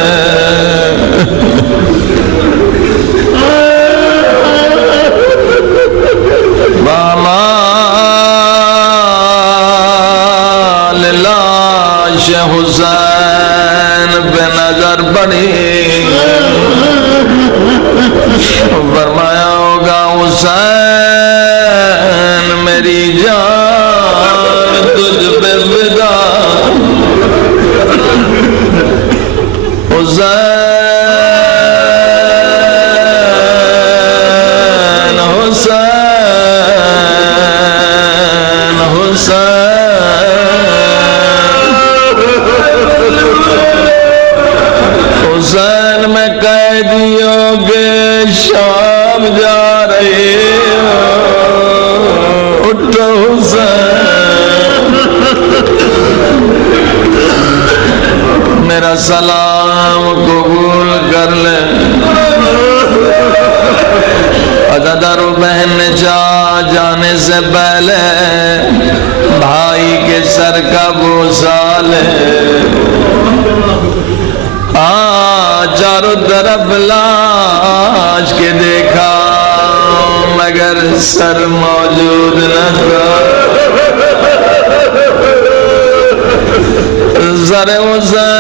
سلام قبول کر لے۔ عزادار و بہن نے جانے سے پہلے بھائی کے سر کا بوسہ لے۔ چاروں طرف لاش کے دیکھا مگر سر موجود نہ تھا۔ سر حسین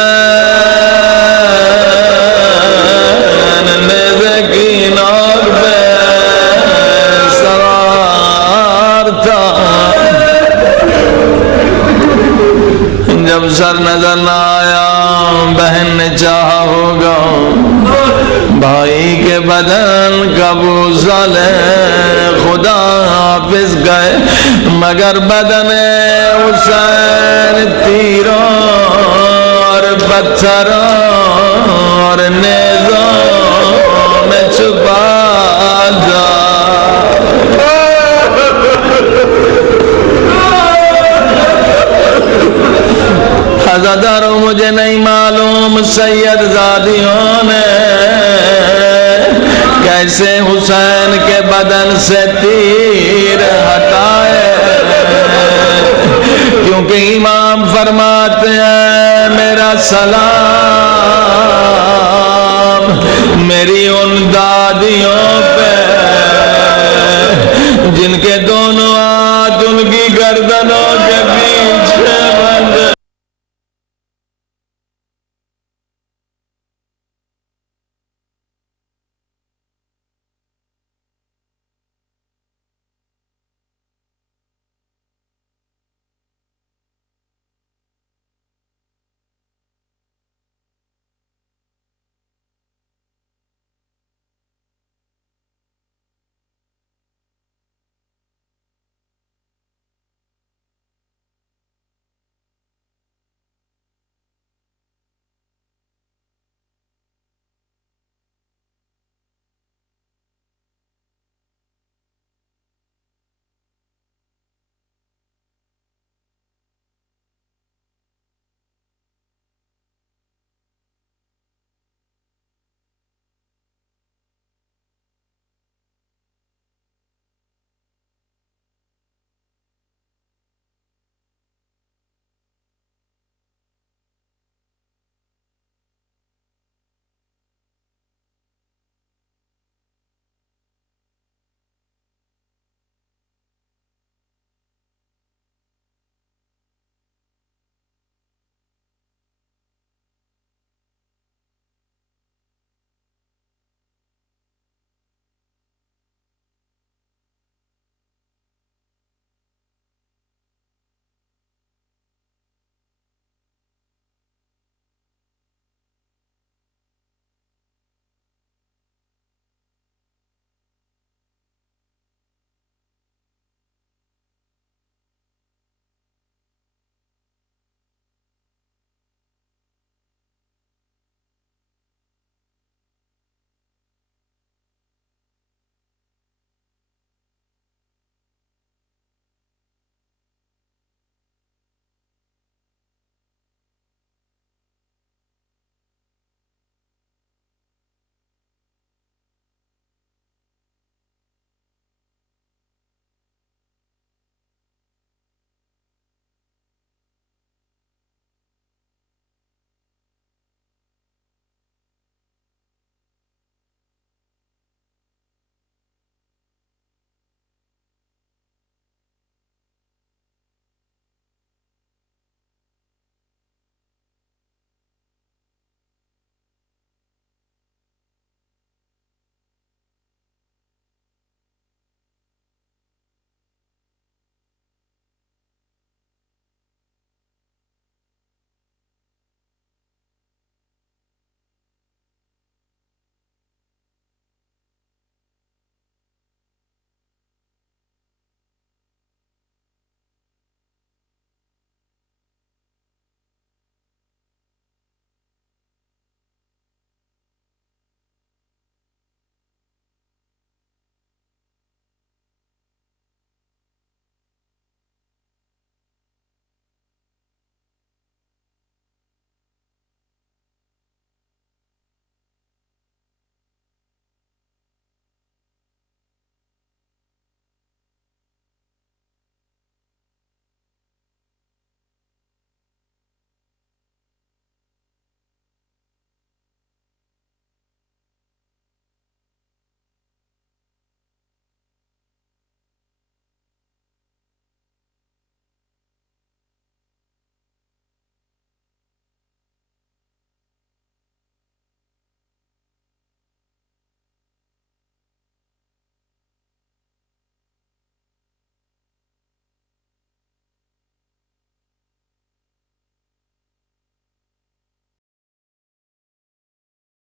نیزے کی نوک پہ سوار تھا۔ جب سر نظر نہ آیا بہن نے چاہا ہوگا بھائی کے بدن کا بوسہ لے۔ خدا حافظ گئے مگر بدن حسین تیروں اور پتھروں اور نیزوں میں چھپا جا۔ عزاداروں مجھے نہیں معلوم سید زادیوں نے کیسے حسین کے بدن سے تیر ہٹائے، کیونکہ امام فرماتے ہیں میرا سلام میری ان دادیوں پہ جن کے دونوں ہاتھ ان کی گردنوں